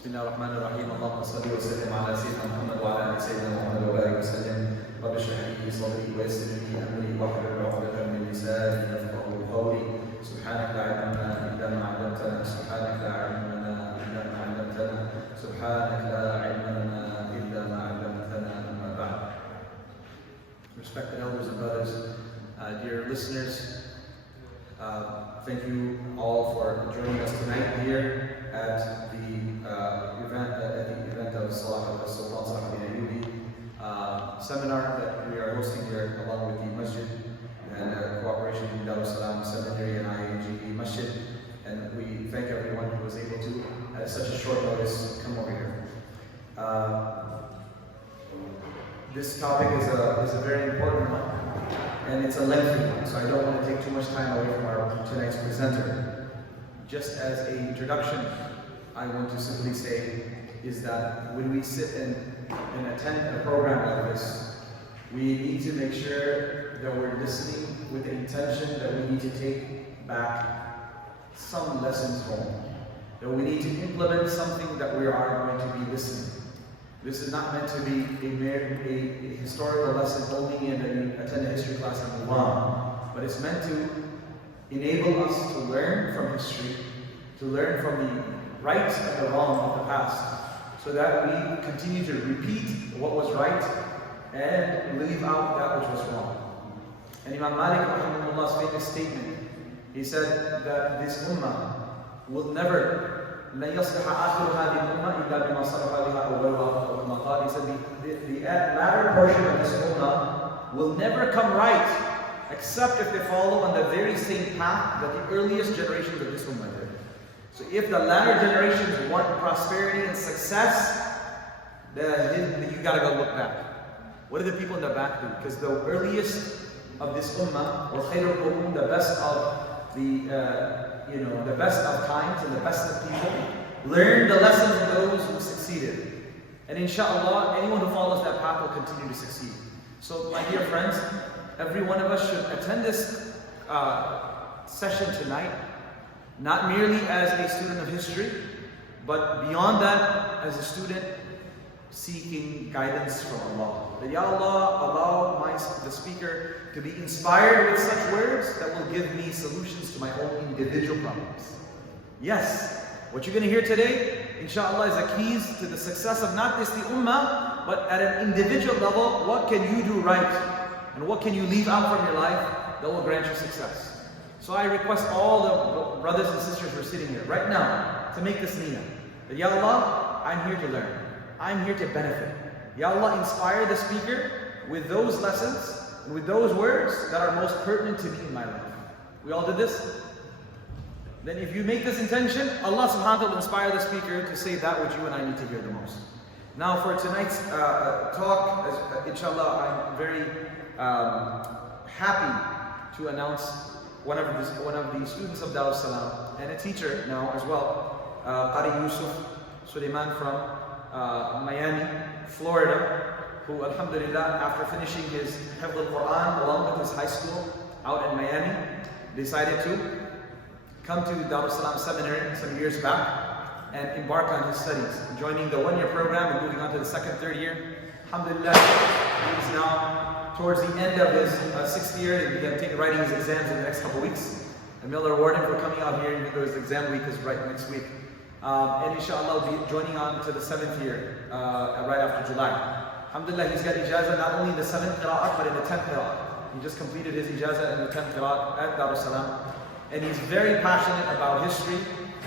Bismillahir Rahim. Allahumma salli wa sallim ala Sayyidina Muhammad wa ala ali Sayyidina Muhammad wa barik wa sallim. Rabbi shrah li sadri wa yassir li amri wahlul 'uqdatan min lisani yafqahu qawli. Subhanaka la ilma lana illa ma 'allamtana. Subhanaka la ilma lana illa ma 'allamtana. Subhanaka la ilma lana illa ma 'allamtana. Amma ba'd. Respected elders and brothers, dear listeners, thank you all for joining us tonight here at the event of Sultan Salahuddin Ayyubi seminar that we are hosting here along with the masjid and cooperation with Darus Salam Seminary and IAGD Masjid. And we thank everyone who was able to, at such a short notice, come over here. This topic is a very important one, and it's a lengthy one, so I don't want to take too much time away from our tonight's presenter. Just as an introduction, I want to simply say is that when we sit and attend a program like this, we need to make sure that we're listening with the intention that we need to take back some lessons home, that we need to implement something that we are going to be listening. This is not meant to be a historical lesson only and then attend a history class and move on, but it's meant to enable us to learn from history, to learn from the right and the wrong of the past, so that we continue to repeat what was right and leave out that which was wrong. And Imam Malik Rahimahullah's famous statement, he said that this ummah will never, لن يصلح آخر هذه الأمة إلا بما صلح بها أولها أو كما قال. He said the latter portion of this ummah will never come right except if they follow on the very same path that the earliest generations of this ummah did. So if the latter generations want prosperity and success, then you gotta go look back. What do the people in the back do? Because the earliest of this ummah, or khairul qurun, the best of the best of times and the best of people, learned the lessons of those who succeeded. And inshallah, anyone who follows that path will continue to succeed. So my dear friends, every one of us should attend this session tonight, not merely as a student of history, but beyond that, as a student seeking guidance from Allah. That Ya Allah, allow the speaker to be inspired with such words that will give me solutions to my own individual problems. Yes, what you're going to hear today, inshallah, is the keys to the success of not just the ummah, but at an individual level, what can you do right? And what can you leave out from your life that will grant you success? So I request all the brothers and sisters who are sitting here right now to make this niyyah. That Ya Allah, I'm here to learn. I'm here to benefit. Ya Allah, inspire the speaker with those lessons and with those words that are most pertinent to me in my life. We all did this? Then if you make this intention, Allah subhanahu wa ta'ala will inspire the speaker to say that which you and I need to hear the most. Now for tonight's talk, inshallah, I'm very happy to announce one of the students of Darus Salam and a teacher now as well, Qari Yusuf, Suliaman from Miami, Florida, who alhamdulillah, after finishing his Hifz al-Quran along with his high school out in Miami, decided to come to Darus Salam Seminary some years back and embark on his studies, joining the one-year program and moving on to the second, third year. Alhamdulillah, he is now towards the end of his sixth year and began writing his exams in the next couple weeks. And may Allah reward him for coming out here, even though his exam week is right next week. And inshallah will be joining on to the 7th year right after July. Alhamdulillah, he's got ijazah not only in the 7th qira'ah but in the 10th qira'ah. He just completed his ijazah in the 10th qira'ah at Darus Salam. And he's very passionate about history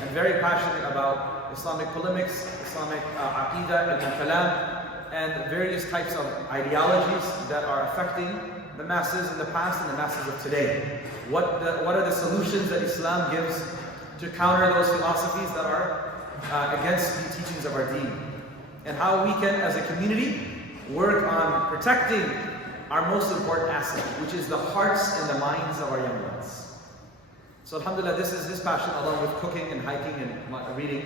and very passionate about Islamic polemics, Islamic aqidah and kalam, and various types of ideologies that are affecting the masses in the past and the masses of today. What are the solutions that Islam gives to counter those philosophies that are against the teachings of our deen, and how we can, as a community, work on protecting our most important asset, which is the hearts and the minds of our young ones. So alhamdulillah, this is his passion, along with cooking and hiking and reading.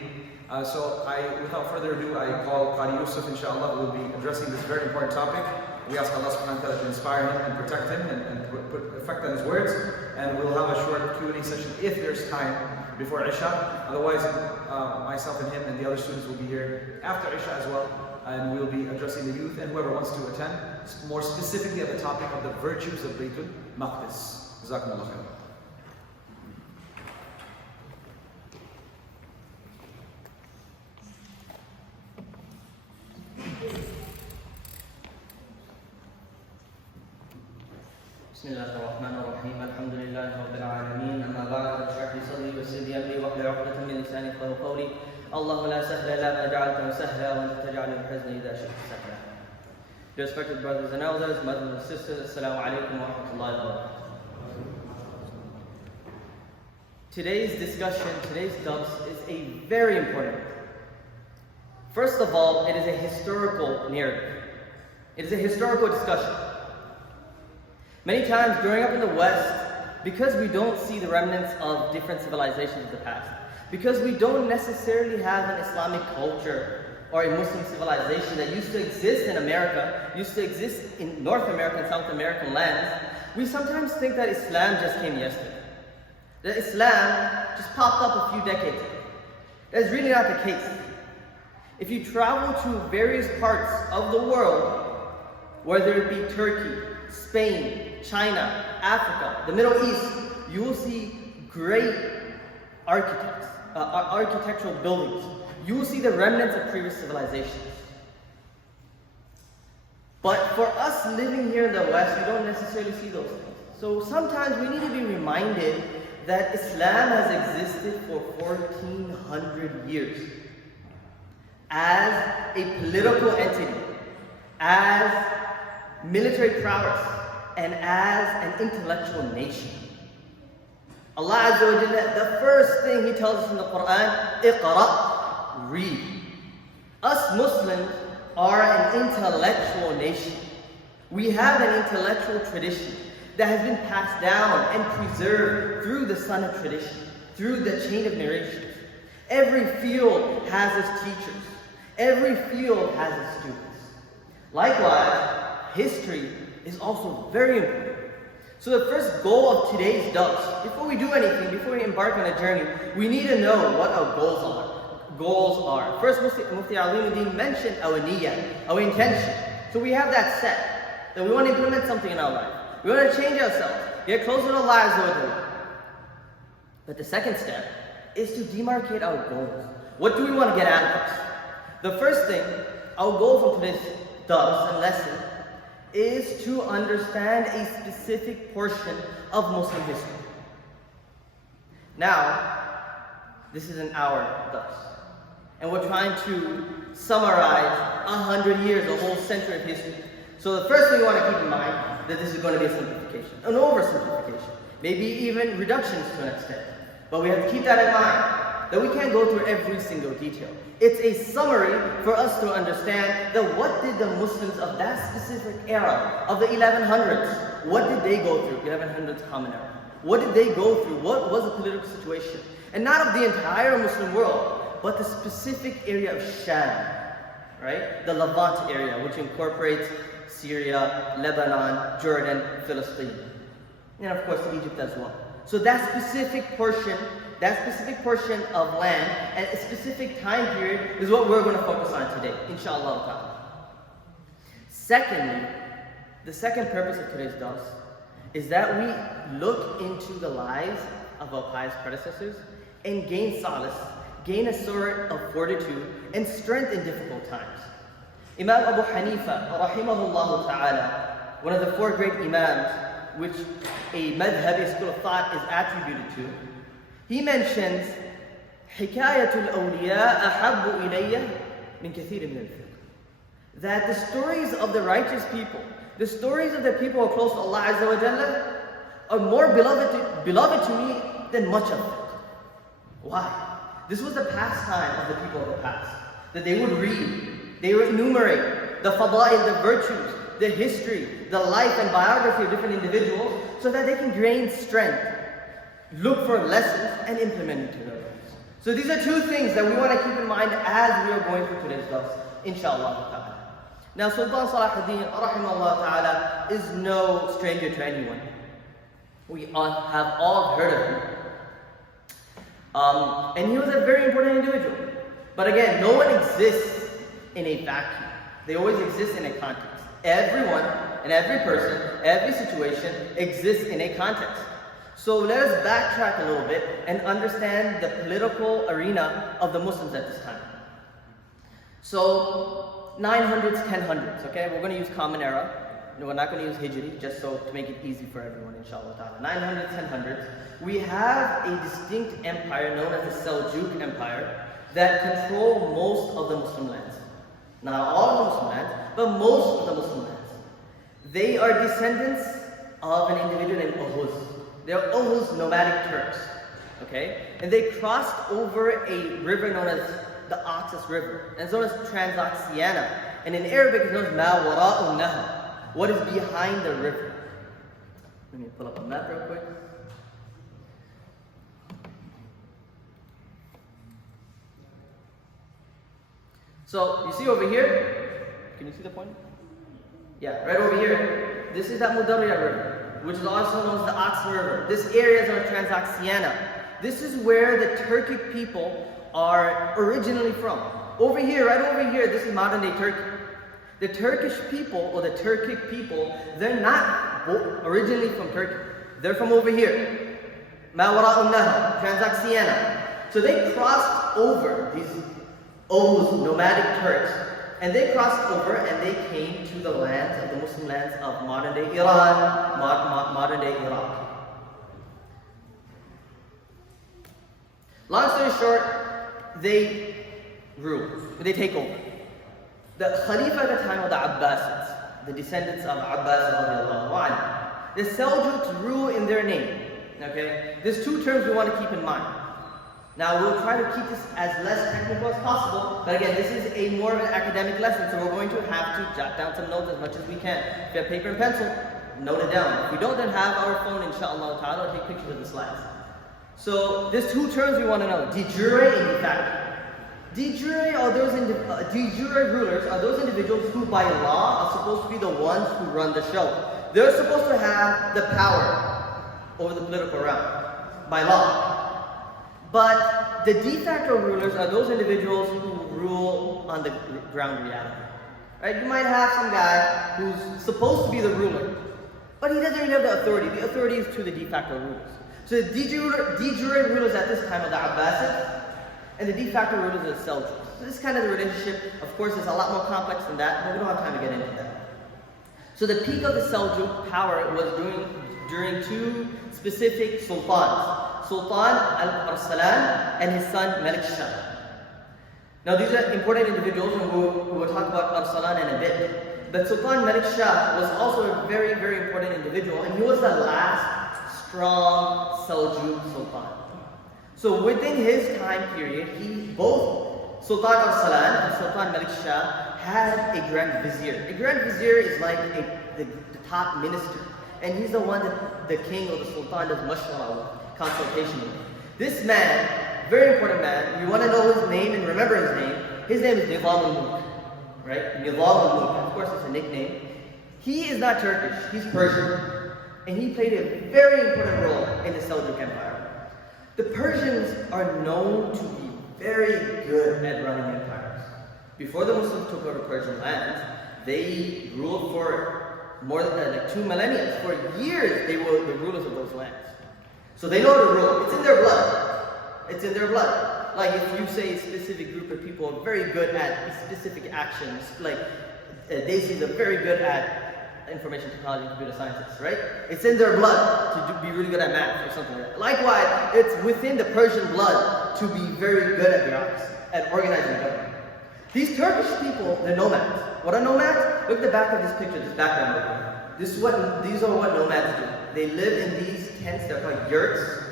So without further ado, I call Qari Yusuf, inshallah, who will be addressing this very important topic. We ask Allah subhanahu wa ta'ala to inspire him and protect him and put effect on his words. And we'll have a short Q&A session if there's time before Isha. Otherwise, myself and him and the other students will be here after Isha as well. And we'll be addressing the youth and whoever wants to attend, more specifically on the topic of the virtues of Baytul Maqdis. Jazakumullah khair. بسم الله الرحمن الرحيم الحمد لله رب العالمين أما بعد اشرح لي صدري ويسر لي أمري واحلل عقدة من لساني يفقهوا قولي الله لا سهل إلا ما جعلته سهلا وأنت تجعل الحزن إذا شئت سهلا. Dear respected brothers and elders, mothers and sisters, Assalamu Alaikum wa rahmatullahi wa barakatuh. Today's discussion, today's dars is a very important one. First of all, it is a historical narrative. It is a historical discussion. Many times growing up in the West, because we don't see the remnants of different civilizations of the past, because we don't necessarily have an Islamic culture or a Muslim civilization that used to exist in America, used to exist in North American and South American lands, we sometimes think that Islam just came yesterday. That Islam just popped up a few decades ago. That's really not the case. If you travel to various parts of the world, whether it be Turkey, Spain, China, Africa, the Middle East, you will see great architectural buildings. You will see the remnants of previous civilizations. But for us living here in the West, we don't necessarily see those things. So sometimes we need to be reminded that Islam has existed for 1400 years as a political entity, as military prowess, and as an intellectual nation. Allah Azza wa Jalla, the first thing He tells us in the Quran, Iqra, read. Us Muslims are an intellectual nation. We have an intellectual tradition that has been passed down and preserved through the Sunnah tradition, through the chain of narrations. Every field has its teachers. Every field has its students. Likewise, history is also very important. So the first goal of today's dars, before we do anything, before we embark on a journey, we need to know what our goals are. First, Mufti Alimuddin mentioned our niyyah, our intention. So we have that set, that we want to implement something in our life. We want to change ourselves, get closer to Allah Azza wa Jalla. But the second step is to demarcate our goals. What do we want to get out of this? The first thing, our goal from today's dars and lesson is to understand a specific portion of Muslim history. Now, this is an hour dars, and we're trying to summarize 100 years, a whole century of history. So the first thing we want to keep in mind that this is going to be a simplification, an oversimplification, maybe even reductions to an extent. But we have to keep that in mind, that we can't go through every single detail. It's a summary for us to understand that what did the Muslims of that specific era, of the 1100s, what did they go through? 1100s common era. What did they go through? What was the political situation? And not of the entire Muslim world, but the specific area of Sham, right? The Levant area, which incorporates Syria, Lebanon, Jordan, Palestine, and of course Egypt as well. So that specific portion of land and a specific time period is what we're going to focus on today, inshallah ta'ala. Secondly, the second purpose of today's dars is that we look into the lives of our pious predecessors and gain solace, gain a sort of fortitude and strength in difficult times. Imam Abu Hanifa, rahimahullah ta'ala, one of the four great imams which a madhhabi school of thought is attributed to, he mentions حكاية الأولياء أحب إلي من كثير من الفقه. That the stories of the righteous people, the stories of the people who are close to Allah Azza wa Jalla, are more beloved to me than much of it. Why? This was the pastime of the people of the past, that they would read, they would enumerate the fada'il, the virtues, the history, the life and biography of different individuals, so that they can gain strength, look for lessons, and implement it to their lives. So these are two things that we want to keep in mind as we are going through today's dars, inshallah ta'ala. Now, Sultan Salahuddin, rahimahullah ta'ala, is no stranger to anyone. We have all heard of him. And he was a very important individual. But again, no one exists in a vacuum. They always exist in a context. Everyone and every person, every situation exists in a context. So let us backtrack a little bit and understand the political arena of the Muslims at this time. So 900s, 1000s, okay? We're going to use Common Era. No, we're not going to use Hijri, just so to make it easy for everyone, inshallah ta'ala. 900s, 1000s. We have a distinct empire known as the Seljuk Empire that control most of the Muslim lands. Not all of the Muslim lands, but most of the Muslim lands. They are descendants of an individual named Uhuz. They are Uhuz nomadic Turks, okay? And they crossed over a river known as the Oxus River, and it's known as Transoxiana. And in Arabic, it's known as Ma Wara'un Nahr, what is behind the river. Let me pull up a map real quick. So, you see over here, can you see the point? Yeah, right over here. This is that Mudarriya River, which is also known as the Oxus River. This area is known as Transoxiana. This is where the Turkic people are originally from. Over here, right over here, this is modern day Turkey. The Turkish people, or the Turkic people, they're not originally from Turkey. They're from over here. Ma Wara'un Nahr, Transoxiana. So they crossed over these Oghuz, nomadic Turks, and they crossed over and they came to the lands of the Muslim lands of modern day Iran, modern day Iraq. Long story short, they rule, they take over. The Khalifa at the time of the Abbasids, the descendants of Abbas, the Seljuks rule in their name. Okay, there's two terms we want to keep in mind. Now we'll try to keep this as less technical as possible, but again, this is a more of an academic lesson, so we're going to have to jot down some notes as much as we can. If you have paper and pencil, note it down. If we don't, then have our phone, inshallah ta'ala, or take pictures of the slides. So there's two terms we want to know: de jure and de facto. De jure rulers are those individuals who by law are supposed to be the ones who run the show. They're supposed to have the power over the political realm by law. But the de facto rulers are those individuals who rule on the ground reality. Right? You might have some guy who's supposed to be the ruler, but he doesn't really have the authority. The authority is to the de facto rulers. So the de jure rulers at this time are the Abbasids, and the de facto rulers are the Seljuks. So this is kind of the relationship. Of course, it's a lot more complex than that, but we don't have time to get into that. So the peak of the Seljuk power was during two specific sultans. Sultan al-Arsalan and his son Malik Shah. Now these are important individuals, and we'll talk about Arsalan in a bit. But Sultan Malik Shah was also a very, very important individual, and he was the last strong Seljuk Sultan. So within his time period, both Sultan Arsalan and Sultan Malik Shah had a Grand Vizier. A Grand Vizier is like the top minister, and he's the one that the king or the Sultan does mashwara with, consultation with. This man, very important man, you want to know his name and remember his name. His name is Nizam al-Mulk, right? Nizam al-Mulk, of course it's a nickname. He is not Turkish, he's Persian. And he played a very important role in the Seljuk Empire. The Persians are known to be very good at running empires. Before the Muslims took over Persian lands, they ruled for more than like 2 millennia. For years, they were the rulers of those lands. So they know how to rule. It's in their blood. It's in their blood. Like if you say a specific group of people are very good at specific actions, like Daisies are very good at information technology and computer sciences, right? It's in their blood to be really good at math or something like that. Likewise, it's within the Persian blood to be very good at bureaucracy, at organizing government. These Turkish people, they're nomads. What are nomads? Look at the back of this picture, this background over here. These are what nomads do. They live in these tents, they're called yurts,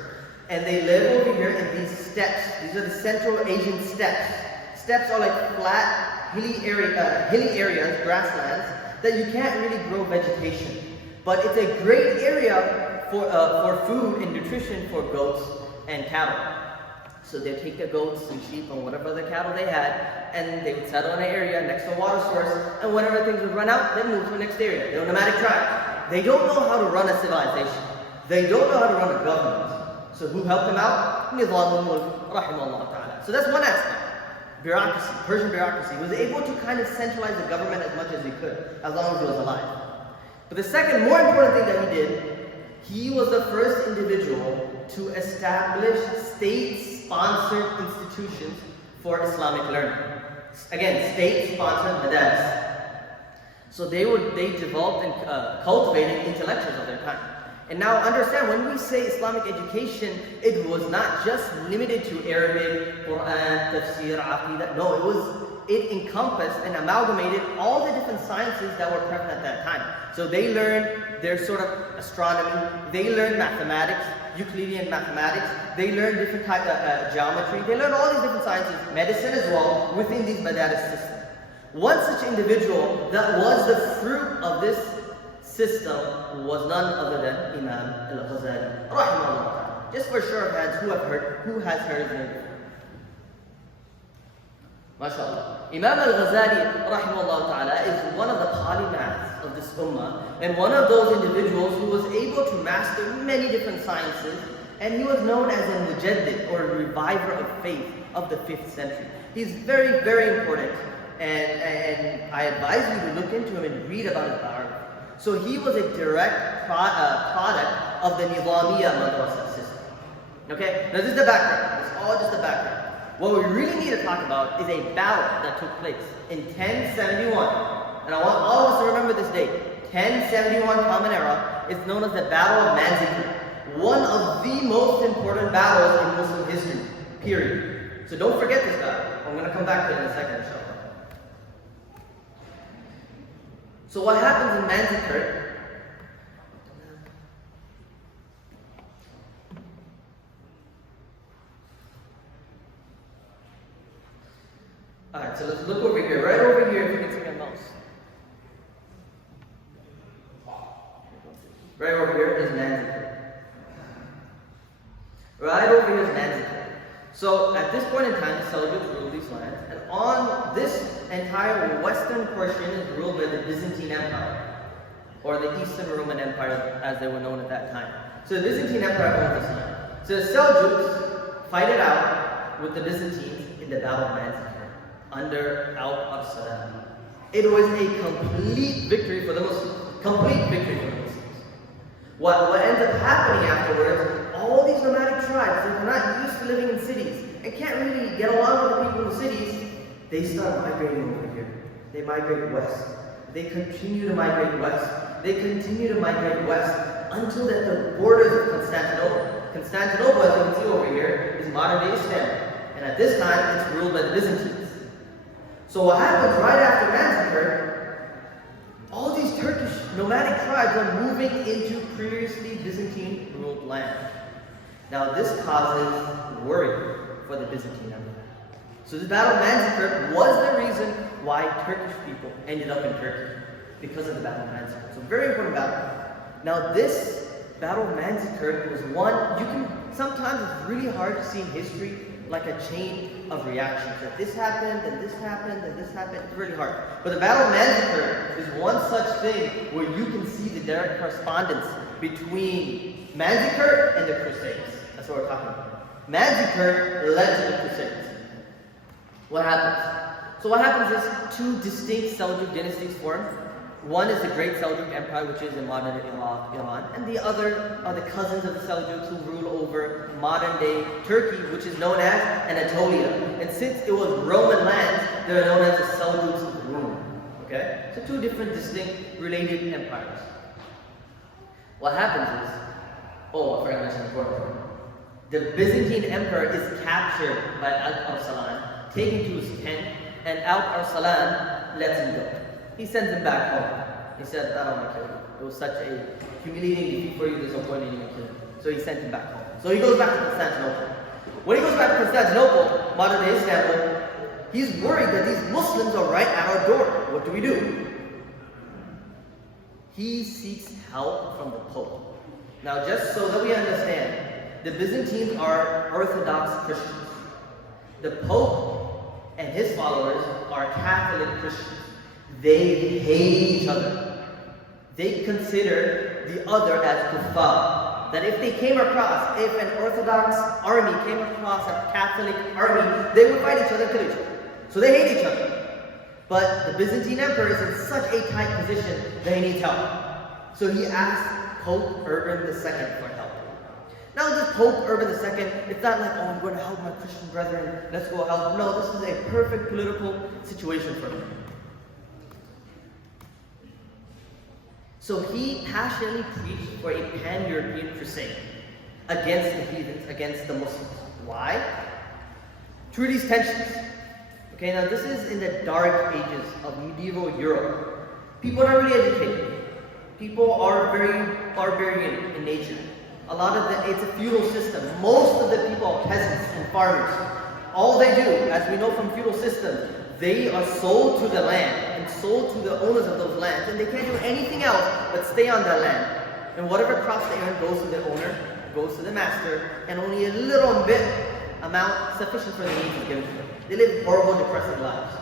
and they live over here in these steppes. These are the Central Asian steppes. Steppes are like flat, hilly areas, grasslands, that you can't really grow vegetation. But it's a great area for food and nutrition for goats and cattle. So they take the goats and sheep and whatever other cattle they had, and they would settle in an area next to a water source, and whenever things would run out, they move to the next area. They're a nomadic tribe. They don't know how to run a civilization. They don't know how to run a government. So who helped him out? Nizamul Mulk, rahimahullah ta'ala. So that's one aspect. Bureaucracy, Persian bureaucracy, was able to kind of centralize the government as much as he could, as long as he was alive. But the second, more important thing that he did, he was the first individual to establish state-sponsored institutions for Islamic learning. Again, state-sponsored madaris. So they developed and cultivated intellectuals of their time. And now understand, when we say Islamic education, it was not just limited to Arabic, Quran, Tafsir, Aqidah. No, it encompassed and amalgamated all the different sciences that were prevalent at that time. So they learned their sort of astronomy, they learned mathematics, Euclidean mathematics, they learned different types of geometry, they learned all these different sciences, medicine as well, within these madaris systems. One such individual that was the fruit of this system was none other than Imam al-Ghazali, rahimahullah. Just for show of hands, who has heard his name before? MashaAllah. Imam al-Ghazali, rahimahullah ta'ala, is one of the polymaths of this ummah, and one of those individuals who was able to master many different sciences, and he was known as a mujaddid, or a reviver of faith of the 5th century. He's very, very important, and I advise you to look into him and read about his biography. So he was a direct product of the Nizamiya madrasa system. Okay, now this is the background. It's all just the background. What we really need to talk about is a battle that took place in 1071. And I want all of us to remember this date. 1071 Common Era is known as the Battle of Manzikert. One of the most important battles in Muslim history, period. So don't forget this battle. I'm going to come back to it in a second, inshallah. So what happens in Manzikert? Alright, so let's look over here. Right over here, if you can see my mouse. Right over here is Manzikert. Right over here is Manzikert. So at this point in time, the Seljuks ruled these lands, and on this entire western portion is ruled by the Byzantine Empire, or the Eastern Roman Empire as they were known at that time. So the Byzantine Empire owned this land. So the Seljuks fight it out with the Byzantines in the Battle of Manzikert under Al-Arsalan. It was a complete victory for the Muslims. Complete victory for the Muslims. What ends up happening afterwards, all these nomadic tribes that are not used to living in cities and can't really get along with the people in the cities, they start migrating over here. They migrate west. They continue to migrate west. They continue to migrate west until that the borders of Constantinople. Constantinople, as you can see over here, is modern-day Istanbul. And at this time, it's ruled by the Byzantines. So what happens right after Manzikert, all these Turkish nomadic tribes are moving into previously Byzantine-ruled land. Now this causes worry for the Byzantine Empire. So the Battle of Manzikert was the reason why Turkish people ended up in Turkey, because of the Battle of Manzikert. So very important battle. Now this Battle of Manzikert was one, sometimes it's really hard to see in history like a chain of reactions. That this happened, and this happened, and this happened. It's really hard. But the Battle of Manzikert is one such thing where you can see the direct correspondence between Manzikert and the Crusades. That's what we're talking about. Manzikert led to the Crusades. What happens? So what happens is two distinct Seljuk dynasties form. One is the Great Seljuk Empire, which is in modern Iraq, Iran, and the other are the cousins of the Seljuks who rule over modern-day Turkey, which is known as Anatolia. And since it was Roman lands, they're known as the Seljuks of Rome. Okay? So two different, distinct, related empires. What happens is, I forgot to mention the important part. The Byzantine emperor is captured by Al-Arsalan, taken to his tent, and Al-Arsalan lets him go. He sends him back home. He said, I don't want to kill you. It was such a humiliating defeat for you, there's no point in even killing him. So he sent him back home. So he goes back to Constantinople. When he goes back to Constantinople, modern day Istanbul, he's worried that these Muslims are right at our door. What do we do? He seeks help from the Pope. Now just so that we understand, the Byzantines are Orthodox Christians. The Pope and his followers are Catholic Christians. They hate each other. They consider the other as kuffar. that if they came across, if an Orthodox army came across a Catholic army, they would fight each other and kill each other. So they hate each other. But the Byzantine Emperor is in such a tight position that he needs help. So he asked Pope Urban II for help. Now this Pope Urban II, it's not like, oh, I'm going to help my Christian brethren, let's go help. No, this is a perfect political situation for him. So he passionately preached for a pan-European crusade against the heathens, against the Muslims. Why? Through these tensions. Okay, now this is in the dark ages of medieval Europe. People are not really educated. People are very barbarian in nature. It's a feudal system. Most of the people are peasants and farmers. All they do, as we know from feudal systems, they are sold to the land and sold to the owners of those lands, and they can't do anything else but stay on that land. And whatever crops they earn goes to the owner, goes to the master, and only a little bit amount sufficient for the needs is given to them. They live horrible, depressing lives.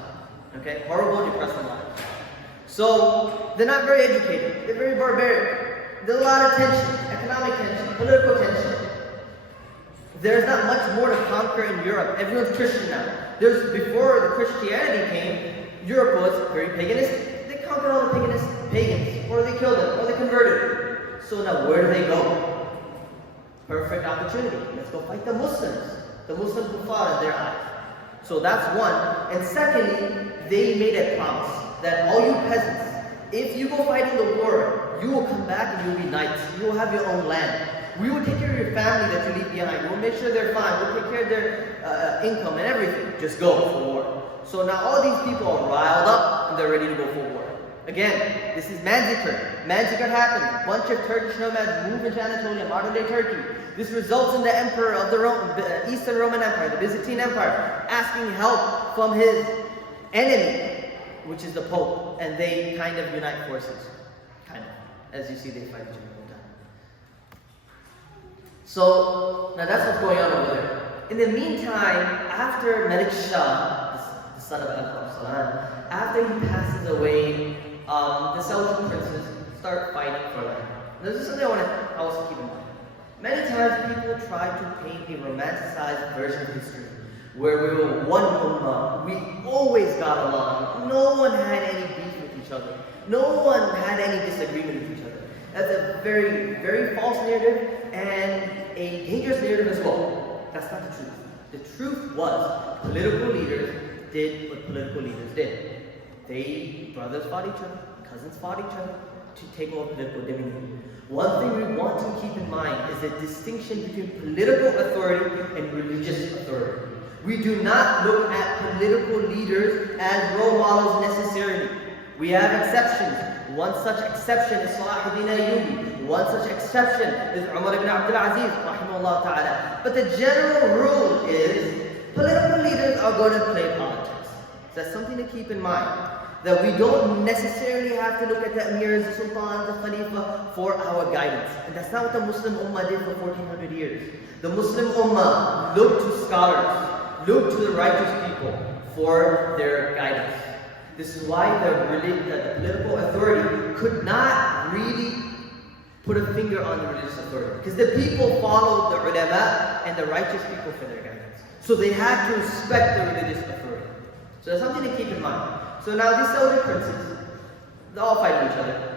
Okay? Horrible, depressing lives. So, they're not very educated. They're very barbaric. There's a lot of tension, economic tension, political tension. There's not much more to conquer in Europe. Everyone's Christian now. Before the Christianity came, Europe was very paganistic. They conquered all the pagans, or they killed them, or they converted. So now where do they go? Perfect opportunity. Let's go fight the Muslims. The Muslims who fought in their eyes. So that's one. And secondly, they made a promise that all you peasants, if you go fight in the war, you will come back and you will be knights. You will have your own land. We will take care of your family that you leave behind. We'll make sure they're fine. We'll take care of their income and everything. Just go for war. So now all these people are riled up and they're ready to go for war. Again, this is Manzikert. Manzikert happened. A bunch of Turkish nomads moved into Anatolia, modern-day Turkey. This results in the emperor of the Eastern Roman Empire, the Byzantine Empire, asking help from his enemy, which is the Pope, and they kind of unite forces. Kind of. As you see, they fight each other all the time. So, now that's what's going on over there. In the meantime, after Malik Shah, the son of Sultan, after he passes away, the Seljuk princes start fighting for land. Now, this is something I want to also keep in mind. Many times people try to paint a romanticized version of history, where we were one ummah, we always got along, no one had any beef with each other, no one had any disagreement with each other. That's a very, very false narrative and a dangerous narrative as well. That's not the truth. The truth was political leaders did what political leaders did. Brothers fought each other, cousins fought each other to take over political dominion. One thing we want to keep in mind is the distinction between political authority and religious authority. We do not look at political leaders as role models necessarily. We have exceptions. One such exception is Salahuddin Ayyubi. One such exception is Umar ibn Abdul Aziz, rahimahullah ta'ala. But the general rule is political leaders are going to play politics. So that's something to keep in mind. That we don't necessarily have to look at the emirs, the sultan, the khalifa for our guidance. And that's not what the Muslim ummah did for 1400 years. The Muslim ummah looked to scholars, looked to the righteous people for their guidance. This is why the political authority could not really put a finger on the religious authority. Because the people followed the ulama and the righteous people for their guidance. So they had to respect the religious authority. So that's something to keep in mind. So now these Seljuk princes, they all fight each other.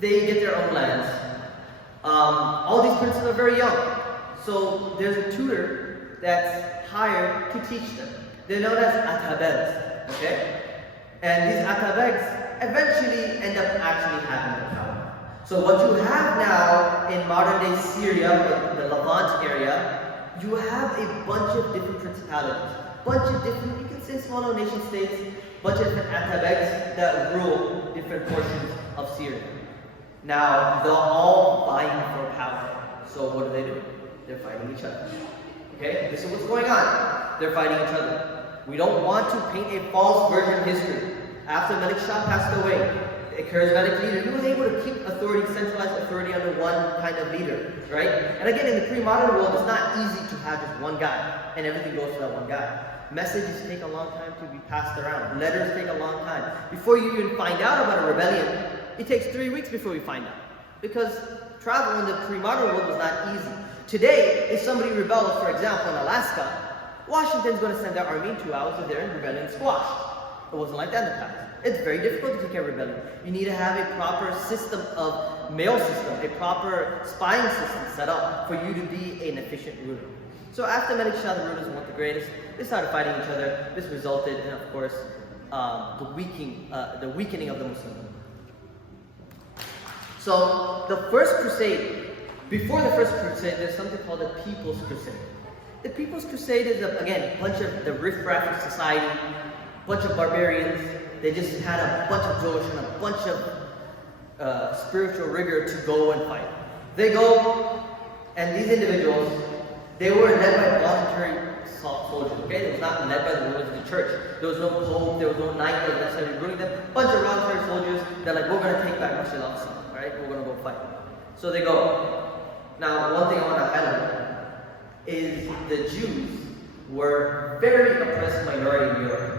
They get their own lands. All these princes are very young. So there's a tutor that's hired to teach them. They're known as atabegs, okay? And these atabegs eventually end up actually having the power. So what you have now in modern day Syria, the Levant area, you have a bunch of different principalities. Bunch of different, you can say smaller nation states, bunch of different atabegs that rule different portions of Syria. Now, they're all vying for power. So what do? They're fighting each other. Okay? This is what's going on. They're fighting each other. We don't want to paint a false version of history. After Malik Shah passed away, a charismatic leader, he was able to keep authority, centralized authority under one kind of leader, right? And again, in the pre-modern world, it's not easy to have just one guy, and everything goes to that one guy. Messages take a long time to be passed around. Letters take a long time. Before you even find out about a rebellion, it takes 3 weeks before we find out. Because travel in the pre-modern world was not easy. Today, if somebody rebels, for example, in Alaska, Washington's going to send their army in 2 hours if they're in rebellion squashed. It wasn't like that in the past. It's very difficult to take care of rebellion. You need to have a proper system of mail system, a proper spying system set up for you to be an efficient ruler. So after Malik Shah, the rulers weren't the greatest, they started fighting each other. This resulted in, of course, the weakening of the Muslim movement. So the First Crusade, before the First Crusade, there's something called the People's Crusade. The People's Crusade is, again, a bunch of the riffraff of society, a bunch of barbarians. They just had a bunch of Josh and a bunch of spiritual rigor to go and fight. They go, and these individuals, they were led by voluntary soldiers, okay? It was not led by the rulers of the church. There was no pope, there was no knight that was necessarily ruling them. A bunch of voluntary soldiers, they're like, we're going to take back Masjid al-Aqsa, alright? We're going to go fight. So they go. Now, one thing I want to highlight is the Jews were very oppressed minority in Europe.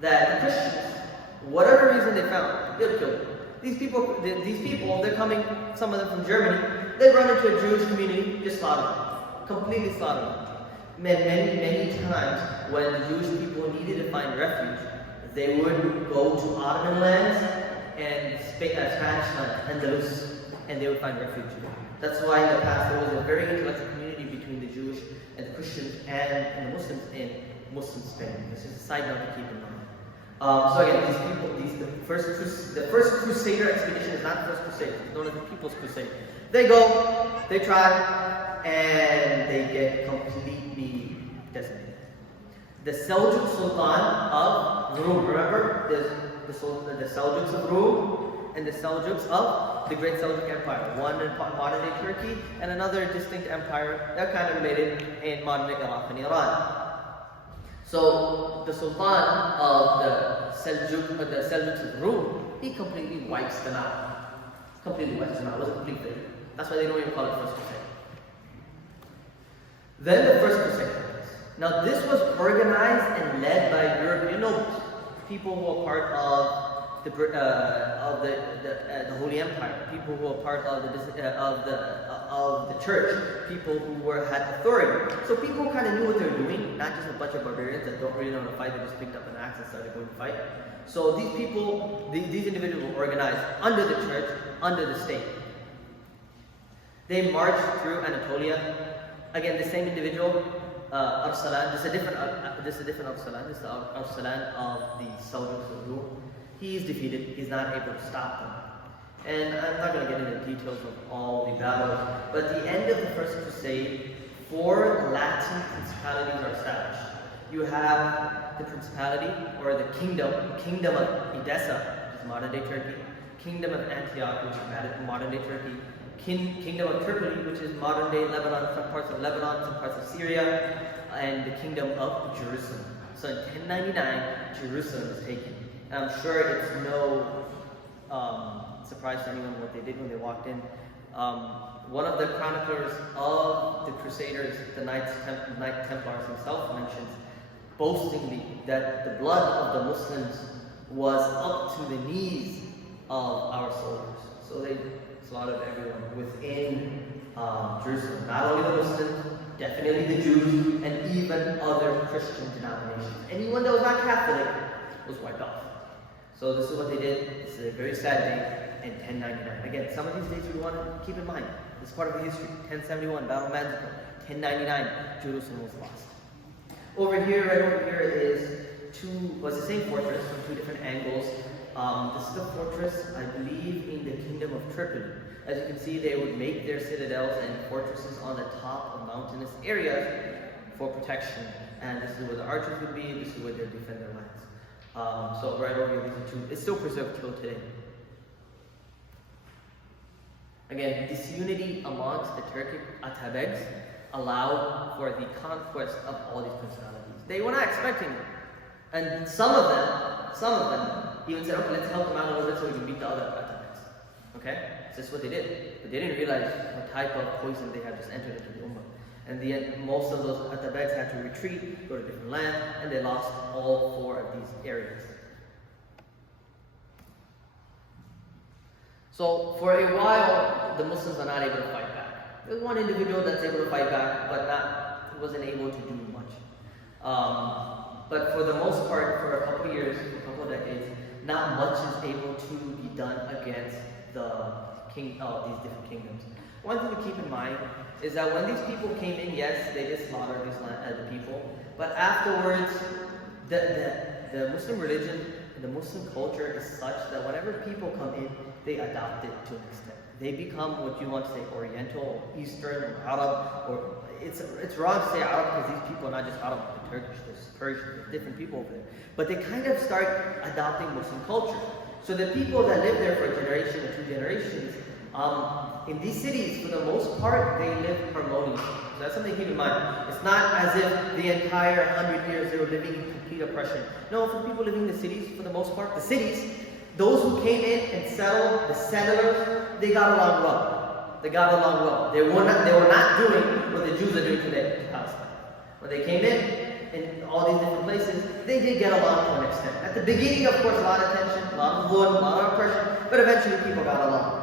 That the Christians, whatever reason they found, they'll kill them. These people, they're coming, some of them from Germany, they run into a Jewish community, just slaughter them. Completely slaughter them. Many times, when the Jewish people needed to find refuge, they would go to Ottoman lands and Spanish lands, Andalus, and they would find refuge. That's why in the past there was a very intellectual community between the Jewish and the Christians and the Muslims in Muslim Spain. This is a side note to keep in mind. So again, the first Crusader expedition is not the First Crusade. It's known as the People's Crusade. They go, they try, and they get completely decimated. The Seljuk Sultan of Rum, remember? There's the Seljuks of Rum and the Seljuks of the Great Seljuk Empire. One in modern-day Turkey and another distinct empire that kind of related in modern-day Iraq and Iran. So the Sultan of the Seljuks of Rum, he completely wipes them out. Completely wipes them out. It was a complete failure. That's why they don't even call it First Crusade. Then the First Crusade happens. Now this was organized and led by European nobles, people who were part of the Holy Empire, people who were part of the church, people who had authority. So people kind of knew what they were doing, not just a bunch of barbarians that don't really know how to fight. They just picked up an axe and started going to fight. So these people, these individuals were organized under the church, under the state. They marched through Anatolia. Again, the same individual, Arsalan. This is a different Arsalan. This is the Arsalan of the Seljuks of Rum. He is defeated. He's not able to stop them. And I'm not going to get into the details of all the battles, but at the end of the First Crusade, 4 Latin principalities are established. You have the Principality, or the Kingdom of Edessa, which is modern-day Turkey, Kingdom of Antioch, which is modern-day Turkey, Kingdom of Tripoli, which is modern-day Lebanon, some parts of Lebanon, some parts of Syria, and the Kingdom of Jerusalem. So in 1099, Jerusalem is taken. And I'm sure it's no surprise to anyone what they did when they walked in. One of the chroniclers of the Crusaders, the Knight Templars himself, mentions boastingly that the blood of the Muslims was up to the knees of our soldiers. So they slaughtered everyone within Jerusalem. Not only the Muslims, definitely the Jews, and even other Christian denominations. Anyone that was not Catholic was wiped off. So this is what they did. This is a very sad day in 1099. Again, some of these dates we want to keep in mind. This is part of the history. 1071, Battle of Manzikert. 1099, Jerusalem was lost. Over here, right over here is the same fortress from 2 different angles. This is the fortress, I believe, in the Kingdom of Tripoli. As you can see, they would make their citadels and fortresses on the top of mountainous areas for protection. And this is where the archers would be, this is where they would defend their lands. So right over here, these are 2. It's still preserved till today. Again, disunity amongst the Turkic Atabegs allowed for the conquest of all these principalities. They were not expecting it. And some of them even said, okay, let's help them out a little bit so we can beat the other Atabegs. Okay? So this is what they did. But they didn't realize what type of poison they had just entered into the Ummah. And in the end, most of those Atabegs had to retreat, go to different land, and they lost all 4 of these areas. So for a while, the Muslims are not able to fight back. There's one individual that's able to fight back, but wasn't able to do much. But for the most part, for a couple of years, a couple of decades, not much is able to be done against these different kingdoms. One thing to keep in mind is that when these people came in, yes, they did slaughter the people, but afterwards, the Muslim religion and the Muslim culture is such that whenever people come in, they adopt it to an extent. They become what you want to say Oriental, or Eastern, or Arab, or it's wrong to say Arab because these people are not just Arab, they're Turkish, there's Persian, there's different people over there. But they kind of start adopting Muslim culture. So the people that live there for a generation or 2 generations, in these cities, for the most part, they live harmoniously. So that's something to keep in mind. It's not as if the entire 100 years they were living in complete oppression. No, for people living in the cities, for the most part, the cities, those who came in and settled, the settlers, they got along well. They got along well. They were not doing what the Jews are doing today in Palestine. When they came in all these different places, they did get along to an extent. At the beginning, of course, a lot of tension, a lot of wood, a lot of oppression, but eventually people got along.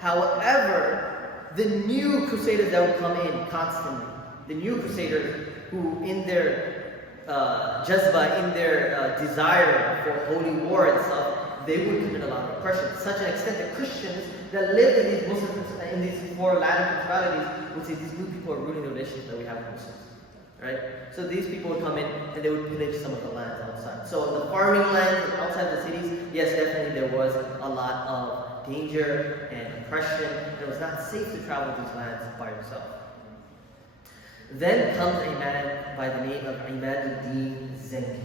However, the new crusaders that would come in constantly, the new crusaders who in their jazba, in their desire for holy war and stuff, they would commit a lot of oppression. To such an extent that Christians that lived in these Muslims, in these 4 Latin principalities, would say these new people are ruining the relationship that we have with Muslims. Right? So these people would come in and they would pillage some of the lands outside. So the farming lands outside the cities, yes, definitely there was a lot of danger and oppression. It was not safe to travel these lands by yourself. Then comes a man by the name of Imaduddin Zengi.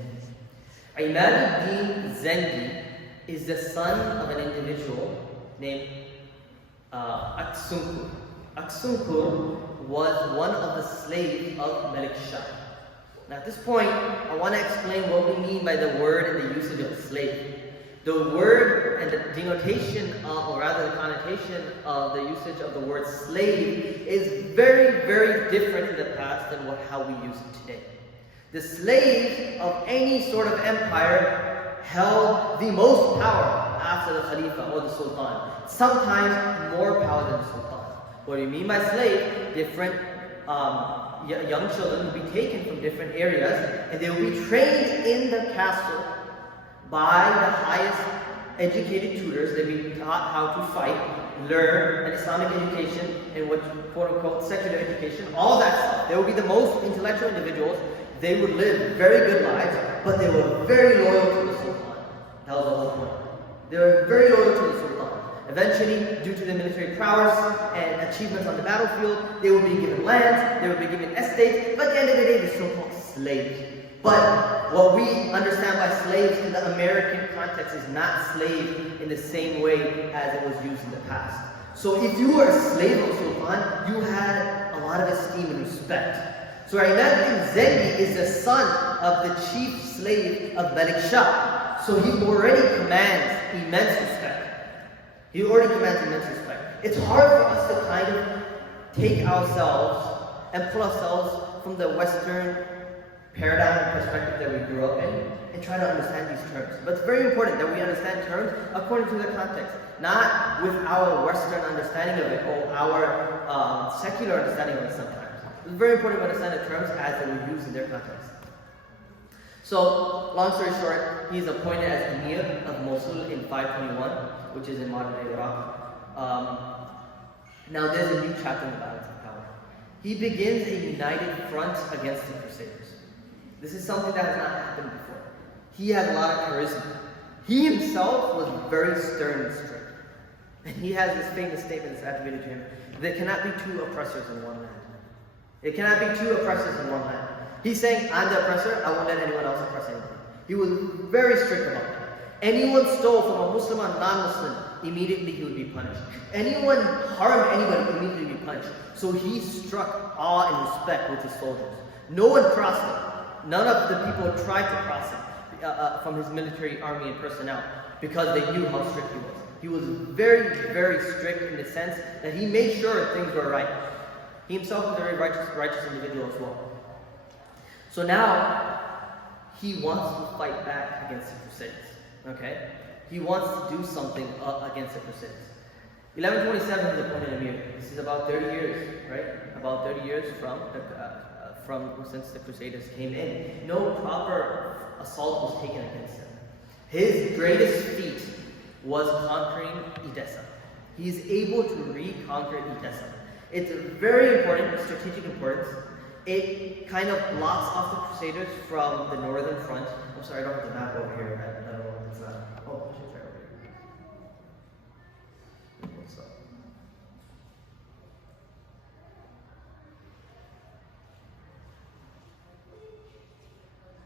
Imaduddin Zengi is the son of an individual named Aksunkur. Aksunkur was one of the slaves of Malik Shah. Now at this point, I want to explain what we mean by the word and the usage of slave. The word and the denotation, or rather the connotation of the usage of the word slave is very, very different in the past than how we use it today. The slave of any sort of empire held the most power after the Khalifa or the Sultan. Sometimes more power than the Sultan. What do you mean by slave? Different young children will be taken from different areas and they will be trained in the castle by the highest educated tutors. They will be taught how to fight, learn an Islamic education and what quote-unquote secular education, all that stuff. They will be the most intellectual individuals. They would live very good lives, but they were very loyal to the Sultan. That was the whole point. They were very loyal to the Sultan. Eventually, due to their military prowess and achievements on the battlefield, they would be given lands, they would be given estates, but at the end of the day, they're so-called slaves. But what we understand by slaves in the American context is not slave in the same way as it was used in the past. So if you were a slave of Sultan, you had a lot of esteem and respect. So Imaduddin Zengi is the son of the chief slave of Malik Shah. So he already commands immense respect. He already commands immense respect. It's hard for us to kind of take ourselves and pull ourselves from the Western paradigm and perspective that we grew up in and try to understand these terms. But it's very important that we understand terms according to their context, not with our Western understanding of it or our secular understanding of it sometimes. It's very important to understand the terms as they were used in their context. So, long story short, he's appointed as Emir of Mosul in 521, which is in modern-day Iraq. Now there's a new chapter in the balance of power. He begins a united front against the Crusaders. This is something that has not happened before. He had a lot of charisma. He himself was very stern and strict. And he has this famous statement that's attributed to him: there cannot be 2 oppressors in one land. There cannot be 2 oppressors in one land. He's saying, I'm the oppressor, I won't let anyone else oppress anyone. He was very strict about it. Anyone stole from a Muslim or non-Muslim, immediately he would be punished. Anyone harmed anybody, immediately be punished. So he struck awe and respect with his soldiers. No one crossed him. None of the people tried to cross him from his military army and personnel because they knew how strict he was. He was very, very strict in the sense that he made sure things were right. He himself was a very righteous individual as well. So now, he wants to fight back against the Crusades. Okay? He wants to do something against the Crusades. 1127 is appointed Emir. This is about 30 years, right? About 30 years from since the Crusaders came in. No proper assault was taken against him. His greatest feat was conquering Edessa. He's able to reconquer Edessa. It's very important, strategic importance. It kind of blocks off the Crusaders from the northern front. I'm sorry, I don't have the map over here. I don't know if it's not. Oh, it's right over here. What's up?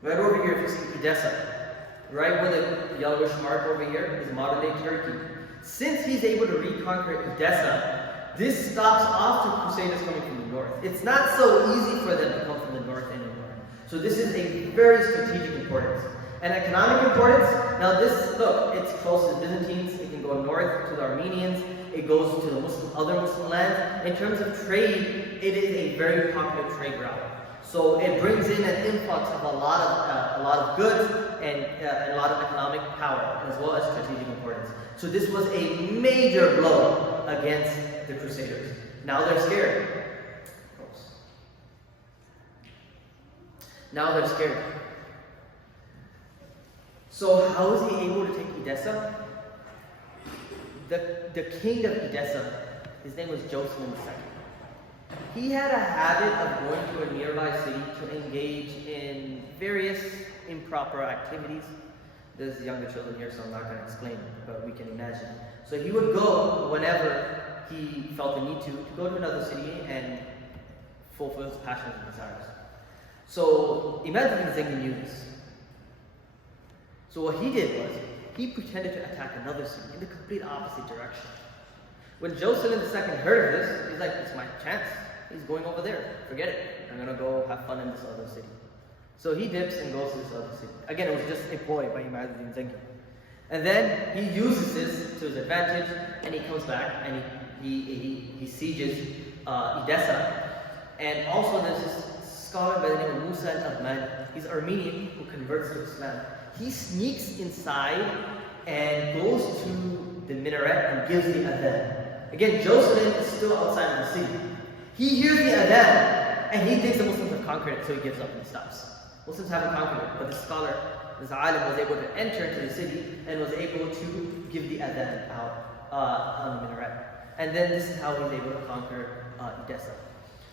Right over here, if you see Edessa, right where the yellowish mark over here is modern-day Turkey. Since he's able to reconquer Edessa, this stops off the Crusaders coming from the north. It's not so easy for them to come from the north anymore. So this is a very strategic importance. And economic importance, now this, look, it's close to the Byzantines, it can go north to the Armenians, it goes to the other Muslim lands. In terms of trade, it is a very popular trade route. So it brings in an influx of a lot of goods and a lot of economic power, as well as strategic importance. So this was a major blow against the Crusaders. Now they're scared. Now they're scared. So how is he able to take Edessa? The king of Edessa, his name was Yusuf. He had a habit of going to a nearby city to engage in various improper activities. There's younger children here, so I'm not going to explain it, but we can imagine. So he would go whenever he felt the need to go to another city and fulfill his passions and desires. So imagine Zengi knew this. So what he did was, he pretended to attack another city in the complete opposite direction. When Joseph II heard of this, he's like, it's my chance. He's going over there. Forget it. I'm going to go have fun in this other city. So he dips and goes to this other city. Again, it was just a ploy by Imaduddin Zengi. And then he uses this to his advantage, and he comes back and he sieges Edessa. And also there's this scholar by the name of Musa al-Abmani. He's Armenian who converts to Islam. He sneaks inside and goes to the minaret and gives the adhan. Again, Joseph is still outside of the city. He hears the adhan and he thinks the Muslims have conquered it, so he gives up and stops. Muslims haven't conquered it, but the scholar, this alim, was able to enter into the city and was able to give the adhan out on the minaret. And then this is how he was able to conquer Edessa.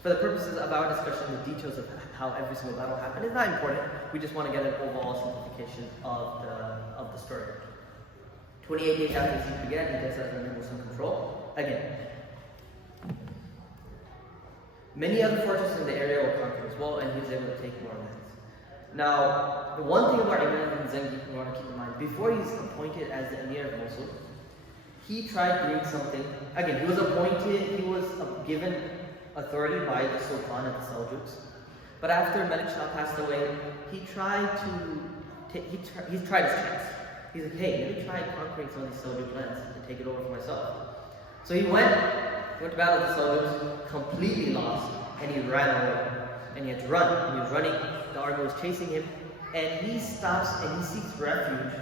For the purposes of our discussion, the details of how every single battle happened is not important. We just want to get an overall simplification of the story. 28 days after the siege began, Edessa was under Muslim control again. Many other fortresses in the area were conquered as well, and he was able to take more lands. Now, the one thing about Imaduddin Zengi you want to keep in mind, before he's appointed as the Emir of Mosul, he tried doing something. Again, he was appointed, he was given authority by the Sultan of the Seljuks. But after Malik Shah passed away, he tried his chance. He's like, hey, let me try conquering some of these Seljuk lands and take it over for myself. So he went to battle with the Seljuks, completely lost, and he ran away. And he had to run. And he was running, the army was chasing him, and he stops and he seeks refuge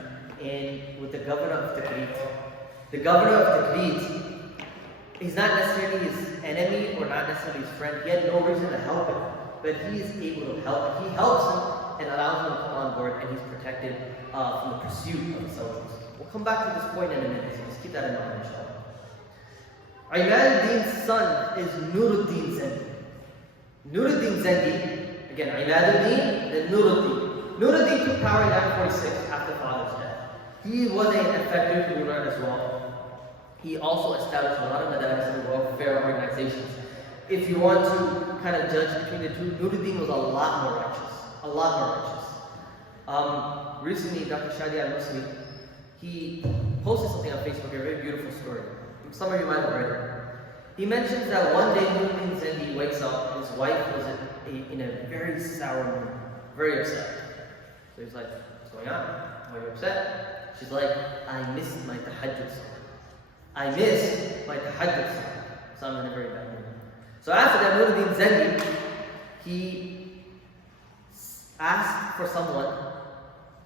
with the governor of Tikrit. The governor of Tikrit, he's not necessarily his enemy or not necessarily his friend. He had no reason to help him, but he is able to help. He helps him and allows him to come on board, and he's protected from the pursuit of the Seljuks. We'll come back to this point in a minute, so just keep that in mind, inshallah. Imaduddin's son is Nuruddin Zengi. Nuruddin Zengi, again, Imaduddin, then Nuruddin. Nuruddin took power in 946 after father's death. He was an effective ruler as well. He also established a lot of madaris and welfare organizations. If you want to kind of judge between the two, Nuruddin was a lot more righteous. A lot more righteous. Recently, Dr. Shadi al-Musli, he posted something on Facebook, a very beautiful story. Some of you might have read it. He mentions that one day Nuruddin Zengi wakes up and his wife was in a very sour mood, very upset. So he's like, what's going on? Why are you upset? She's like, I missed my tahajjud salah. I missed my tahajjud salah. So I'm in a very bad mood. So after that, Nuruddin Zengi, he asked for someone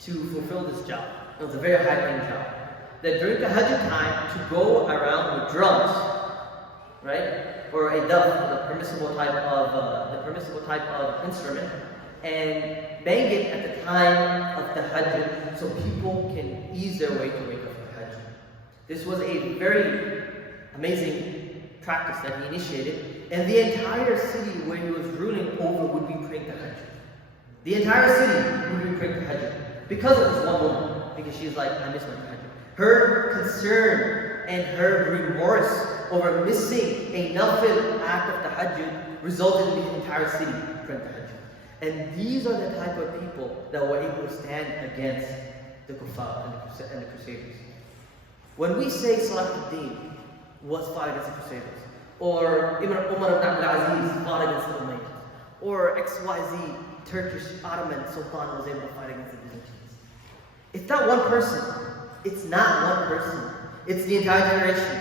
to fulfill this job. It was a very high-paying job. that during Tahajjud time to go around with drums, right, or a daf, the permissible type of instrument, and bang it at the time of Tahajjud so people can ease their way to wake up for Tahajjud. This was a very amazing practice that he initiated, and the entire city where he was ruling over would be praying Tahajjud. The entire city would be praying Tahajjud because of this one woman, because she's like, I miss my Tahajjud. Her concern and her remorse over missing a nafil act of Tahajjud resulted in the entire city praying Tahajjud. And these are the type of people that were able to stand against the kuffar and the Crusaders. When we say Salahuddin was fought against the Crusaders, or Umar ibn Abdul Aziz fought against the Umayyads, or XYZ Turkish Ottoman Sultan was able to fight against the Byzantines, it's not one person. It's not one person. It's the entire generation.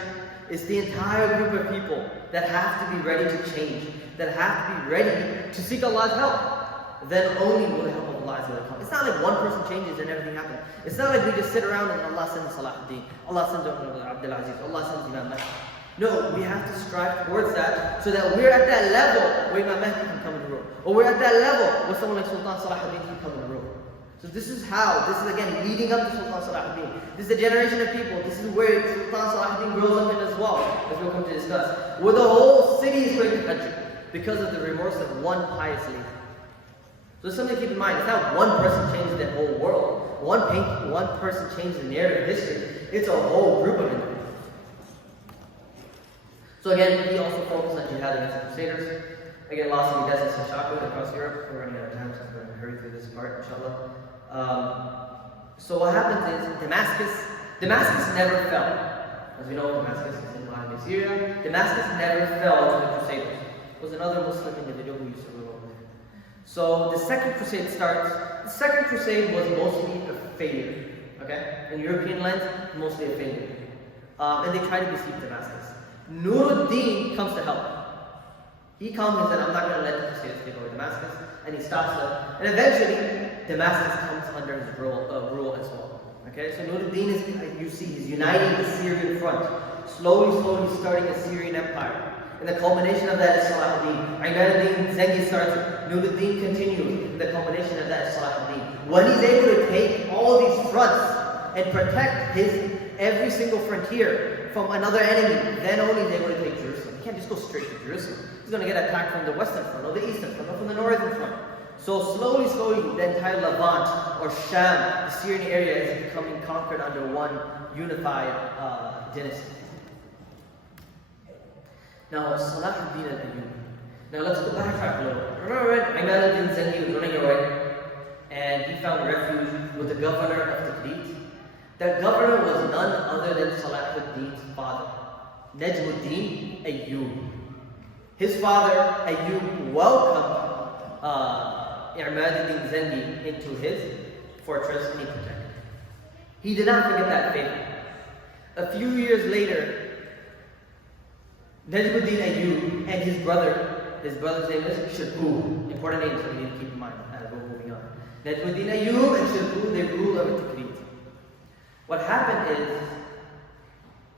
It's the entire group of people that have to be ready to change, that have to be ready to seek Allah's help. Then only will the help of Allah come. It's not like one person changes and everything happens. It's not like we just sit around and Allah sends Salahuddin, Allah sends Abdul Aziz, Allah sends Imam Mahdi. No, we have to strive towards that so that we're at that level where Imam Mahdi can come and rule. Or we're at that level where someone like Sultan Salahuddin can come and rule. So this is again leading up to Sultan Salahuddin. This is the generation of people. This is where Sultan Salahuddin grows up in as well, as we'll come to discuss. Where the whole city is going to country because of the remorse of one pious leader. So something to keep in mind, it's not one person changes the whole world. One person changes the narrative of history. It's a whole group of individuals. So again, he also focused on jihad against the Crusaders. Again, lost in deserts and shockwave across Europe. We're running out of time, so I'm going to hurry through this part, inshallah. So what happens is Damascus never fell. As we know, Damascus is in modern-day Syria. Damascus never fell to the Crusaders. It was another Muslim individual who used to rule over there. So the Second Crusade starts. The Second Crusade was mostly a failure. Okay? In European lands, mostly a failure. And they tried to besiege Damascus. Nuruddin comes to help. He comes and said, I'm not going to let the Crusaders take over Damascus. And he stops them. And eventually, Damascus comes under his rule as well. Okay, so Nuruddin is, you see, he's uniting the Syrian front. Slowly starting a Syrian empire. And the culmination of that is Salahuddin. Imaduddin Zengi starts it. Nuruddin continues. The culmination of that is Salahuddin. When he's able to take all these fronts and protect every single frontier from another enemy, then only he's able to take Jerusalem. He can't just go straight to Jerusalem. He's going to get attacked from the western front, or the eastern front, or from the northern front. So slowly, the entire Levant, or Sham, the Syrian area, is becoming conquered under one unified dynasty. Now, Salahuddin Ayyubi. Now let's go backtrack a little. Remember, Imaduddin Zengi was running away, and he found refuge with the governor of Tikrit. That governor was none other than Salahuddin's father, Najmuddin Ayyubi. His father, Ayyub, welcomed Imaduddin Zengi into his fortress and he protected him. He did not forget that favor. A few years later, Najmuddin Ayyub and his brother's name is Shirkuh. Important names that we need to keep in mind as we're moving on. Najmuddin Ayyub and Shirkuh, they ruled over Tikrit. What happened is,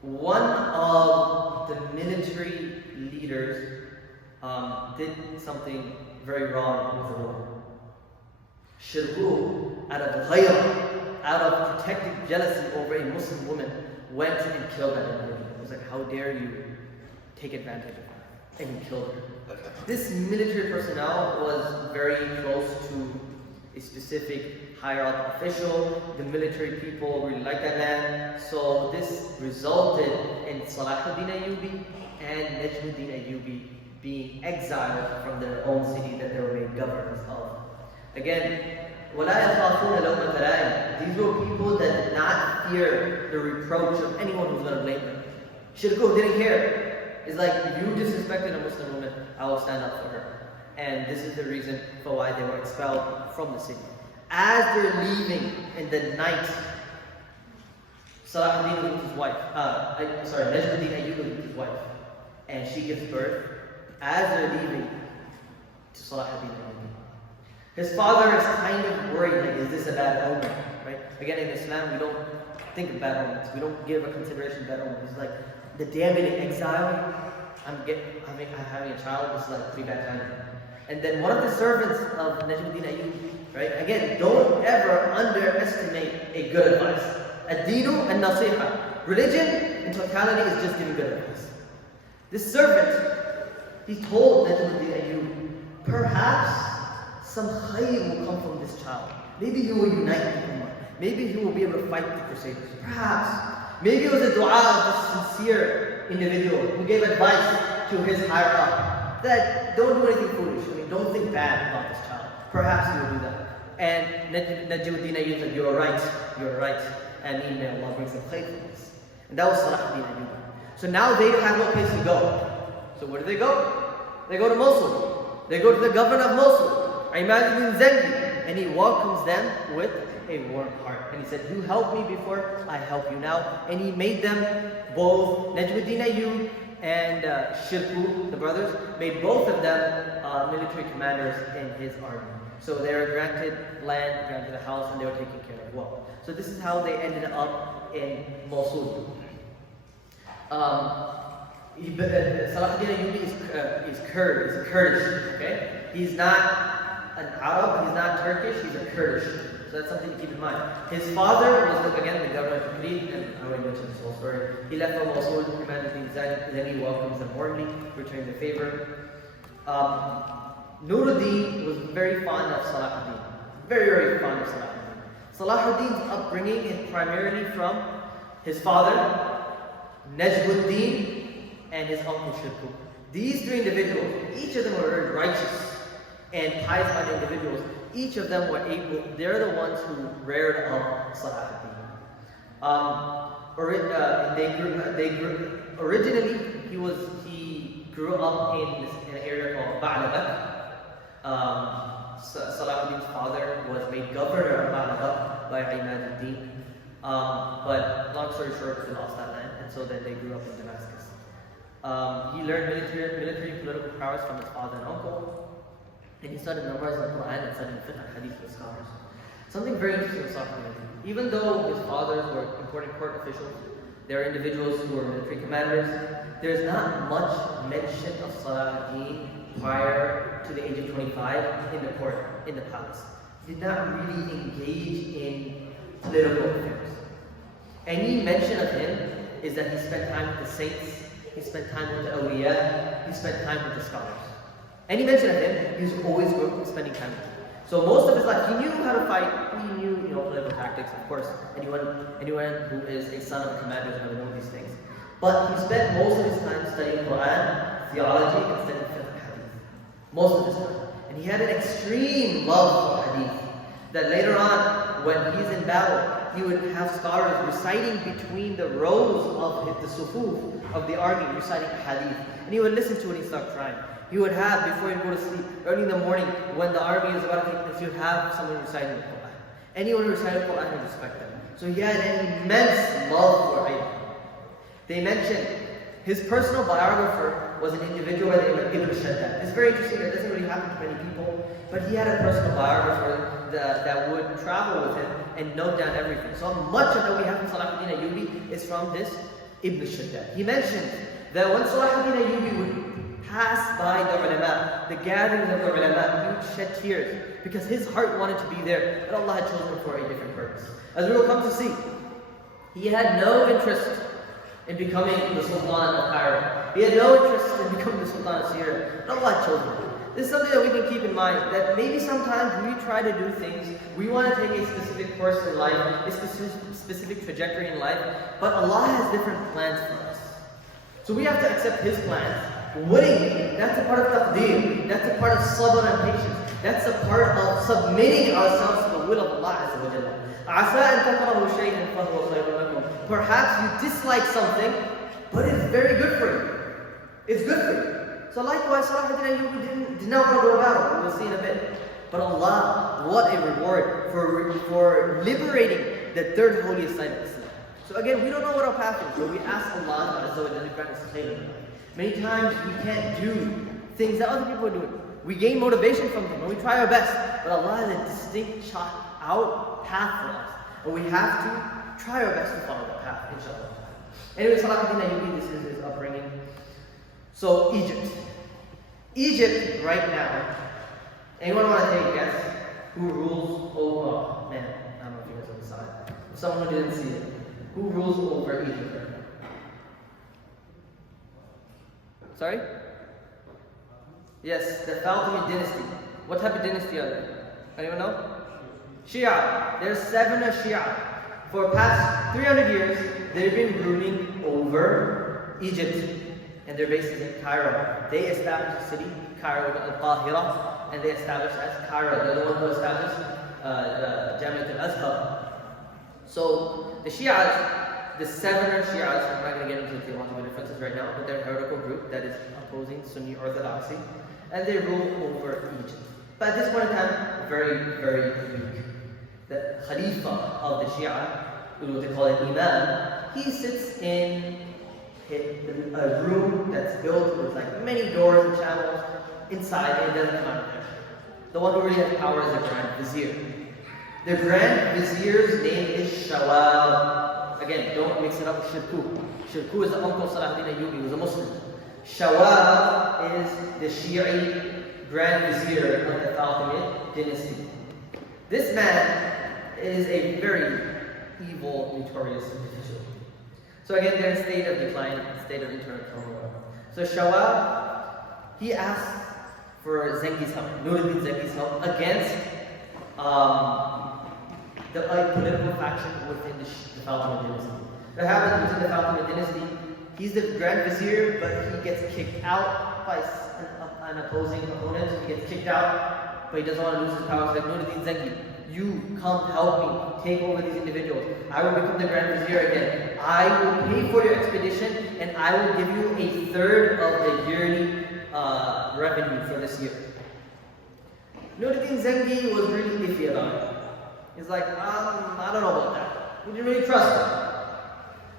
one of the military leaders did something very wrong with the war. Shirkuh, out of ghayr, out of protective jealousy over a Muslim woman, went and killed that individual. It was like, how dare you take advantage of her? And he killed her. This military personnel was very close to a specific higher up official. The military people really liked that man. So this resulted in Salahuddin Ayyubi and Najmuddin Ayyubi being exiled from their own city that they were made governors of. Again, وَلَا يَخَافُونَ لَوْمَةَ لَائِمٍ. These were people that did not fear the reproach of anyone who's going to blame them. Shirkuh didn't care. It's like, you disrespected a Muslim woman, I will stand up for her. And this is the reason for why they were expelled from the city. As they're leaving in the night, Salahuddin was with his wife. Najmuddin Ayyubi was with his wife. And she gives birth as they're leaving to Salahuddin Ayyubi. His father is kind of worried, like, is this a bad omen, right? Again, in Islam, we don't think of bad omens. We don't give a consideration to bad omens. It's like, the day I'm in exile, I'm having a child, this is like 3 bad times. And then one of the servants of Najmuddin Ayyubi, right? Again, don't ever underestimate a good advice. Ad-deenu an-nasiha. Religion in totality is just giving good advice. This servant, he told Najmuddin Ayyubi, perhaps some khayr will come from this child. Maybe he will unite the ummah. Maybe he will be able to fight the Crusaders. Perhaps. Maybe it was a dua of a sincere individual who gave advice to his higher up that don't do anything foolish. I mean, don't think bad about this child. Perhaps he will do that. And Najmuddin Ayyubi said, you're right. And may Allah bring some khayr from this. And that was Salahuddin Ayyubi. So now they have no place to go. So where do they go? They go to Mosul. They go to the governor of Mosul, Imad ibn Zendi, and he welcomes them with a warm heart. And he said, you helped me before, I help you now. And he made them both, Najmuddin Ayyubi and Shirkuh, the brothers, made both of them military commanders in his army. So they were granted land, granted a house, and they were taken care of well. So this is how they ended up in Mosul. Salahuddin Ayyubi is Kurdish, okay? He's not an Arab, he's not Turkish, he's a Kurdish. So that's something to keep in mind. His father was, again, the governor of Qari, and I already mentioned this whole story. He left for Mosul, commanded the then he welcomes them warmly, returning the favor. Nuruddin was very fond of Salahuddin. Very, very fond of Salahuddin. Salahuddin's upbringing is primarily from his father, Najmuddin, and his uncle Shirkuh. These 3 individuals, each of them were very righteous and pious-minded individuals. Each of them were able, they're the ones who reared up Salahuddin. Originally, he grew up in an area called Ba'labak. Salahuddin's father was made governor of Ba'labak by Imad al-Din. But long story short, he lost that land, and so then they grew up in Damascus. He learned military and political prowess from his father and uncle, and he studied memorizing the Quran and studied fiqh and hadith with scholars. Something very interesting with Salahuddin. Even though his fathers were important court officials, they were individuals who were military commanders, there's not much mention of Salahuddin prior to the age of 25 in the court, in the palace. He did not really engage in political affairs. Any mention of him is that he spent time with the saints, he spent time with the awliya, he spent time with the scholars. Any mention of him, he was always spending time with them. So most of his life, he knew how to fight, he knew political tactics, of course. Anyone who is a son of a commander is going to know these things. But he spent most of his time studying Quran, theology, and studying fiqh and hadith. Most of his time. And he had an extreme love for hadith. That later on, when he's in battle, he would have scholars reciting between the rows of the sufuf of the army, reciting hadith. And he would listen to it and he'd start crying. He would have, before he'd go to sleep, early in the morning, when the army is about to take this, he would have someone reciting the Quran. Anyone who recited the Quran would respect them. So he had an immense love for ilm. They mentioned his personal biographer was an individual by the name of Ibn Shaddad. It's very interesting, that doesn't really happen to many people, but he had a personal biographer that would travel with him and note down everything. So much of what we have from Salahuddin Ayyubi is from this Ibn Shaddad. He mentioned that when Salahuddin Ayyubi would pass by the ulama, the gatherings of the ulama, he would shed tears because his heart wanted to be there, but Allah had chosen him for a different purpose. As we will come to see, he had no interest in becoming the Sultan of Cairo. He had no interest in becoming the Sultan of Syria, but Allah had chosen him. This is something that we can keep in mind, that maybe sometimes when we try to do things, we want to take a specific course in life, a specific trajectory in life, but Allah has different plans for us. So we have to accept His plans willingly. That's a part of taqdeer. That's a part of sabr and patience. That's a part of submitting ourselves to the will of Allah Azza wa Jalla. Perhaps you dislike something, but it's very good for you. It's good for you. So likewise, Salahuddin Ayyubi did not want to go about it. We'll see in a bit. But Allah, what a reward for liberating the third holiest side of Islam. So again, we don't know what our path is, but we ask Allah to grant us favor. Many times we can't do things that other people are doing. We gain motivation from them and we try our best. But Allah has a distinct chalk out path for us. And we have to try our best to follow that path, inshallah. Anyway, Salahuddin Ayyubi, this is his upbringing. So, Egypt. Egypt right now, anyone want to take a guess who rules over, oh man, I don't know if you guys on the side. Someone who didn't see it. Who rules over Egypt right now? Sorry? Yes, the Falcon dynasty. What type of dynasty are they? Anyone know? Shia. There's 7 of Shia. For past 300 years, they've been ruling over Egypt. And their base is in Cairo. They established a city, Cairo al-Qahira, and they established as Cairo. They're the one who established Jamiat al-Azhar. So the Shias, the 7 Shias, I'm not going to get into the theological differences right now, but they're a heretical group that is opposing Sunni orthodoxy, and they rule over Egypt. But at this point in time, very, very weak. The Khalifa of the Shia, what they call it Imam, he sits in a room that's built with like many doors and channels inside, and it doesn't come out of there. The one who really has power is the Grand Vizier. The Grand Vizier's name is Shawab. Again, don't mix it up with Shirkuh. Shirkuh is the uncle of Salahuddin Ayyubi, who was a Muslim. Shawab is the Shi'i Grand Vizier of the Fatimid dynasty. This man is a very evil, notorious individual. So again, they're in a state of decline, state of internal turmoil. So Shawab, he asked for Zengi's help, Nuruddin Zengi's help against the political faction within the Fatimid dynasty. What happens within the Fatimid dynasty? He's the Grand Vizier, but he gets kicked out by an opposing opponent. He gets kicked out, but he doesn't want to lose his power. He's like, Nuruddin Zengi, you come help me take over these individuals. I will become the Grand Vizier again. I will pay for your expedition, and I will give you a third of the yearly revenue for this year. Nuruddin Zengi was really iffy about it. He's like, I don't know about that. We didn't really trust him.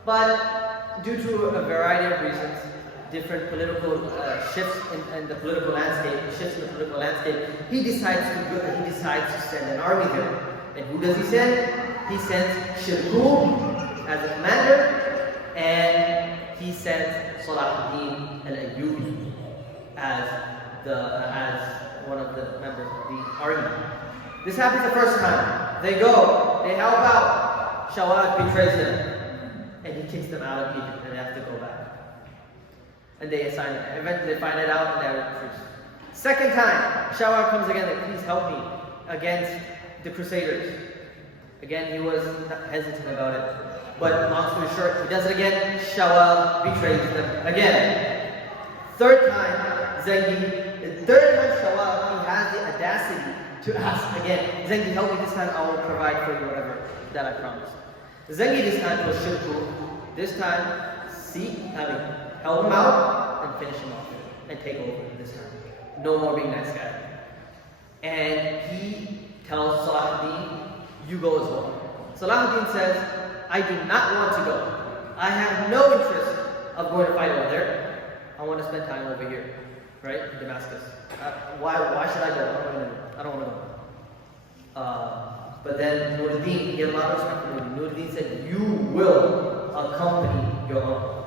But due to a variety of reasons, different political shifts in the political landscape, he decides to send an army there. And who does he send? He sends Shirkuh as a commander, and he sends Salahuddin Ayyubi as one of the members of the army. This happens the first time. They go, they help out. Shawab betrays them, and he kicks them out of Egypt, and they have to go back. And they assign it. Eventually they find it out, and they're recruits. Second time, Shawab comes again, like, please help me against the Crusaders. Again, he was hesitant about it. But long story short, he does it again. Shawab betrays them again. Third time, Zengi. The third time, Shawab, he has the audacity to ask again, Zengi, help me this time. I will provide for you whatever that I promised. Zengi this time was Shirkuh. This time, help him out and finish him off and take over this time. No more being nice guy. And he tells Salahuddin, you go as well. Salahuddin says, I do not want to go. I have no interest of going to fight over there. I want to spend time over here, right, in Damascus. Why should I go? I don't want to go. But then Nuruddin, he had a lot of respect for Nuruddin. Nuruddin said, you will accompany your uncle.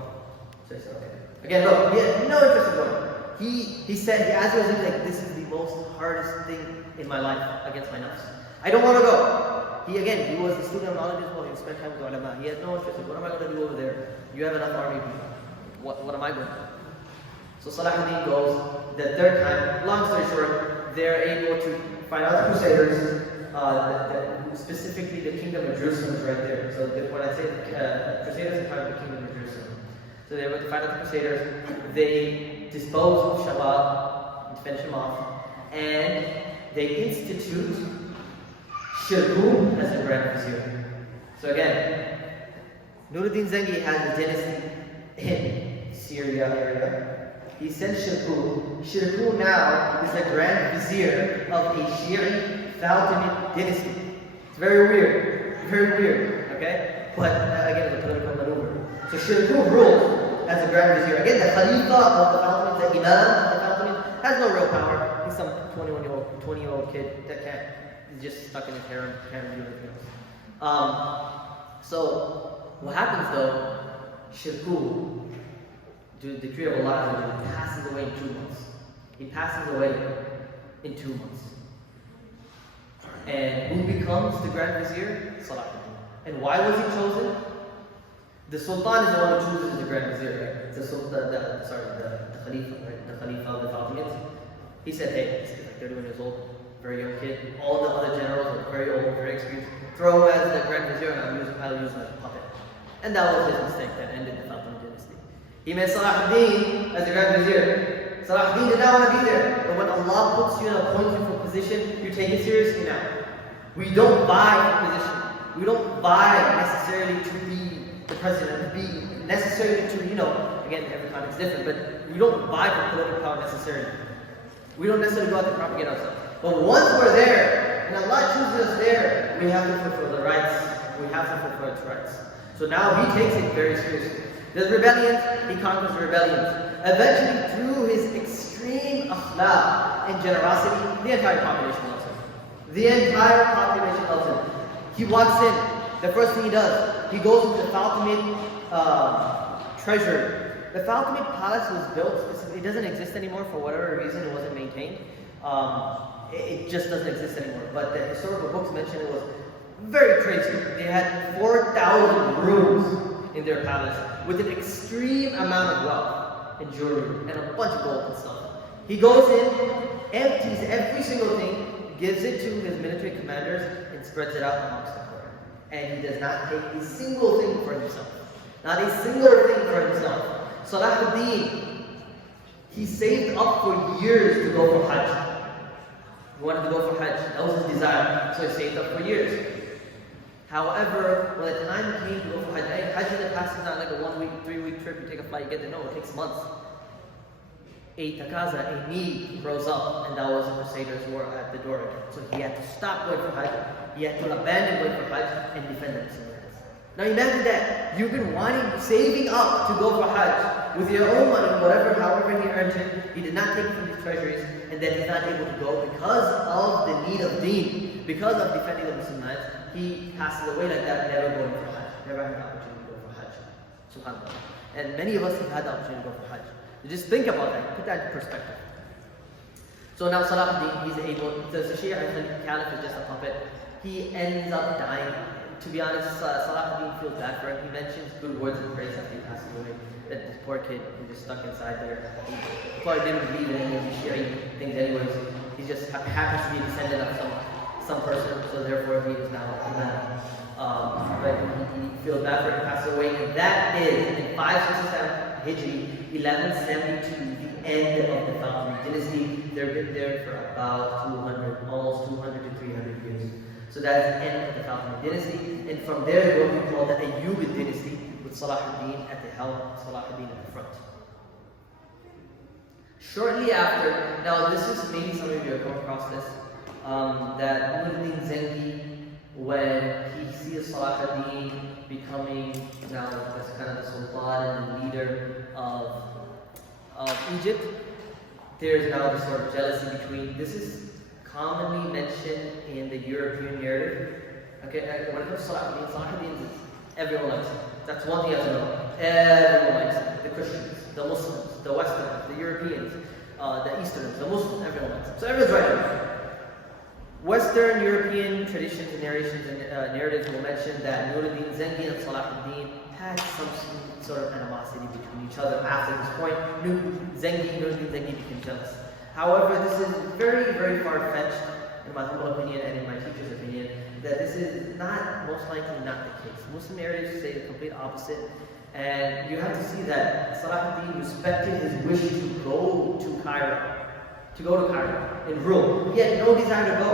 So he said, okay. Again, look, he had no interest in going. He said, as he was like, this is the most hardest thing in my life against my nafs. I don't want to go. He was the student of knowledge as well. He spent time with the ulama. He had no interest in what am I going to do over there? You have enough army people. What am I going to do? So Salahuddin goes the third time. Long story short, they're able to find out the Crusaders, specifically the Kingdom of Jerusalem is right there. So when I say Crusaders, I'm talking about the Kingdom of Jerusalem. So they were able to find out the Crusaders. They dispose of Shabab and finish him off, and they institute Shirkuh as a Grand Vizier. So again, Nuruddin Zengi has a dynasty in Syria area. He sends Shirkuh. Shirkuh now is the Grand Vizier of a Shi'i Fatimid dynasty. It's very weird, okay? But again, it's a political maneuver. So Shirkuh rules as a Grand Vizier. Again, the Khalifa of the Fatimids, the Imam of the Fatimids, has no real power. He's some 20-year-old kid that he's just stuck in his harem, can't do anything else. So what happens though, Shirkuh, the decree of Allah, passes away in 2 months. He passes away in 2 months. And who becomes the Grand Vizier? Salahuddin. And why was he chosen? The Sultan is the one who chooses the Grand Vizier, right? The Khalifa, right? The Khalifa of the Falconians. He said, hey, he's like 31 years old, very young kid. All the other generals are very old, very experienced. Throw him as the Grand Vizier and I'll use him as a puppet. And that was his mistake that ended the Falcon dynasty. He made Salahuddin as the Grand Vizier. Salahuddin did not want to be there. But when Allah puts you and appoints you for a position, you take it seriously now. We don't buy for position. We don't buy necessarily to be the president, to be necessarily to, again, every time it's different, but we don't buy for political power necessarily. We don't necessarily go out to propagate ourselves. But once we're there, and Allah chooses us there, we have to fulfill the rights. We have to fulfill its rights. So now he takes it very seriously. There's rebellions, he conquers rebellions. Eventually, through his extreme akhlaq and generosity, the entire population loves him. The entire population loves him. He walks in, the first thing he does, he goes into the Falcon treasury. The Falcon Palace was built, it doesn't exist anymore for whatever reason, it wasn't maintained. It just doesn't exist anymore. But the historical books mention it was very crazy. They had 4,000 rooms in their palace with an extreme amount of wealth and jewelry and a bunch of gold and stuff. He goes in, empties every single thing, gives it to his military commanders, and spreads it out amongst the court. And he does not take a single thing for himself. Not a single thing for himself. Salahuddin, he saved up for years to go for Hajj. He wanted to go for Hajj. That was his desire. So he saved up for years. However, when the time came to go for Hajj, Hajj in the past is not like a 1 week, 3 week trip, you take a flight, you get there. No, it takes months. A takaza, a need rose up, and that was the Crusaders who were at the door again. So he had to stop going for Hajj. He had to abandon going for Hajj and defend himself. Now imagine that you've been saving up to go for Hajj with your own money, however he earned it. He did not take it from his treasuries, and then he's not able to go because of the need of deen, because of defending the Muslims. He passes away like that, never going for Hajj, never had an opportunity to go for Hajj. SubhanAllah. And many of us have had the opportunity to go for Hajj. So just think about that, put that in perspective. So now Salahuddin, he's able, the Shia Caliph is just a puppet. He ends up dying. To be honest, Salahuddin feels bad for him. He mentions good words and praise after he passes away. That this poor kid is just stuck inside there. He probably didn't believe in any of these Shia things anyways. He just happens to be a descendant of some person, so therefore he is now a man. But he feels bad for him, passes away. And that is, in 567 Hijri, 1172, the end of the Falcon dynasty. They've been there for about almost 200 to 300 years. So that is the end of the Falcon dynasty. And from there is what we call the Ayyubi dynasty, with Salahuddin at the helm, Salahuddin at the front. Shortly after, now this is maybe some of you have come across this, that Nuruddin Zengi, when he sees Salahuddin becoming now as kind of the Sultan and leader of Egypt, there is now this sort of jealousy between, this is commonly mentioned in the European narrative. Okay, when it comes to Salahuddin, everyone likes him. That's one thing you have to know. Everyone likes him. The Christians, the Muslims, the Westerners, the Europeans, the Easterners, the Muslims, everyone likes him. So everyone's right. Western European traditions and narrations and narratives will mention that Nuruddin Zengi and Salahuddin had some sort of animosity between each other. After this point, Nuruddin Zengi became jealous. However, this is very, very far-fetched, in my humble opinion and in my teacher's opinion, that this is most likely not the case. Muslim narratives say the complete opposite. And you have to see that Salahuddin respected his wish to go to Cairo. And rule. He had no desire to go.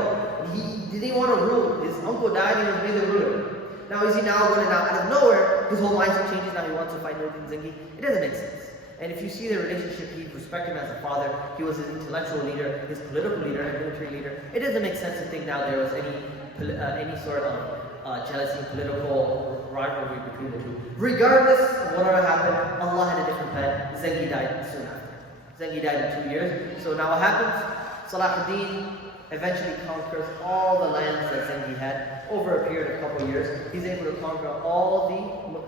He didn't want to rule. His uncle died and he was made the ruler. Now is he now going to out of nowhere, his whole mindset changes, now he wants to fight Nuruddin Zengi? It doesn't make sense. And if you see the relationship, he respected him as a father, he was his intellectual leader, his political leader, and military leader. It doesn't make sense to think now there was any sort of jealousy, political rivalry between the two. Regardless of whatever happened, Allah had a different plan. Zengi died soon after. Zengi died in 2 years. So now what happens? Salahuddin eventually conquers all the lands that Zengi had over a period of a couple of years. He's able to conquer all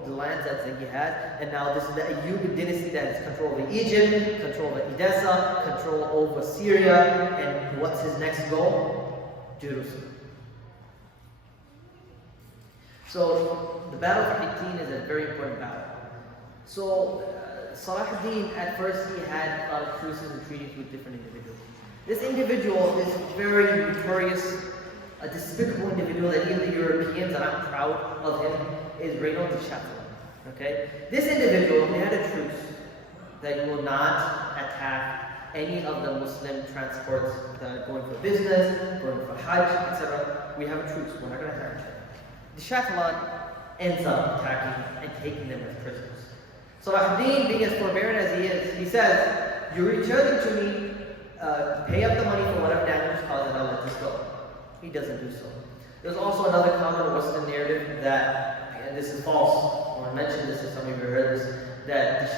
the lands that Zengi had, and now this is the Ayyubi dynasty that has control over Egypt, control over Edessa, control over Syria, and what's his next goal? Jerusalem. So the Battle of Hittin is a very important battle. So Salahuddin, at first he had a lot of truces and treaties with different individuals. This individual is very notorious, a despicable individual that even the Europeans, and I'm proud of him, is Reynaud de Chatillon. Okay? This individual, they had a truce that you will not attack any of the Muslim transports that are going for business, going for Hajj, etc. We have a truce, we're not going to attack each other. De Chatillon ends up attacking and taking them as prisoners. Salahuddin, being as forbearing as he is, he says, you return to me, pay up the money for whatever damage caused and I'll let this go. He doesn't do so. There's also another common Western narrative that, and this is false, I want to mention this if some of you have heard this, that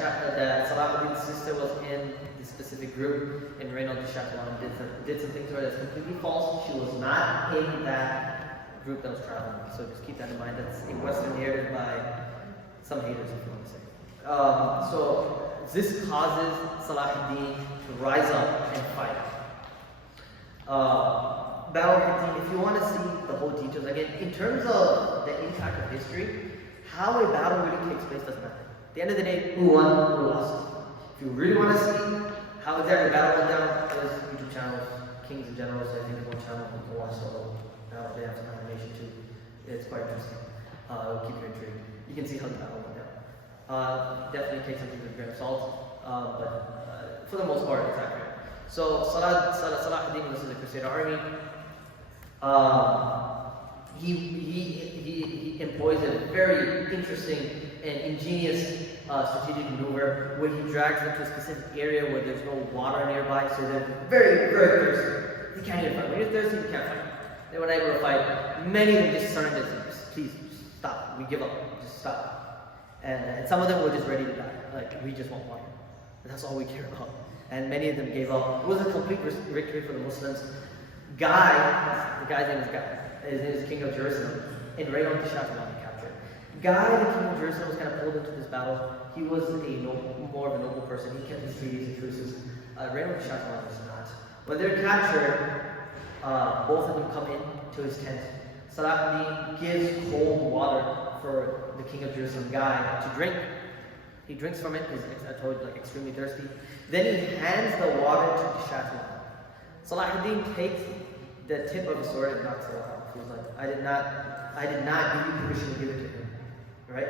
Salahuddin's sister was in this specific group and Reynaud de Chatillon did something to her that's completely false. She was not in that group that was traveling. So just keep that in mind. That's a Western narrative by some haters, if you want to say. So this causes Salahuddin to rise up and fight. Battle of Hittin, if you want to see the whole details, again, in terms of the impact of history, how a battle really takes place doesn't matter. At the end of the day, who won, who lost. If you really want to see how exactly the battle went down, there's YouTube channels, Kings and Generals, I think one channel you can watch the whole battle. They have some animation too. It's quite interesting. It'll keep you intrigued. You can see how the battle went down. Definitely take something with a grain of salt, but for the most part, it's accurate. So Salahuddin was in the Crusader army. He employs a very interesting and ingenious strategic maneuver where he drags them to a specific area where there's no water nearby, so they're very, very thirsty. They can't even fight. When you're thirsty, you can't fight. They were able to fight. Many of them just surrendered. Please, just stop. We give up. Just stop. And some of them were just ready to die. Like, we just want water. And that's all we care about. And many of them gave up. It was a complete victory for the Muslims. Guy, the guy's name is Guy. His name is King of Jerusalem. And Reynaud de Chatillon captured. Guy, the King of Jerusalem, was kind of pulled into this battle. He was more of a noble person. He kept his treaties and truces. Reynaud de Chatillon was not. When they're captured, both of them come into his tent. Salahuddin gives cold water for the King of Jerusalem, Guy, to drink. He drinks from it, because I told you, like, extremely thirsty. Then he hands the water to de Chatillon. Salahuddin takes the tip of his sword and knocks it off. He was like, I did not give you permission to give it to him. Right?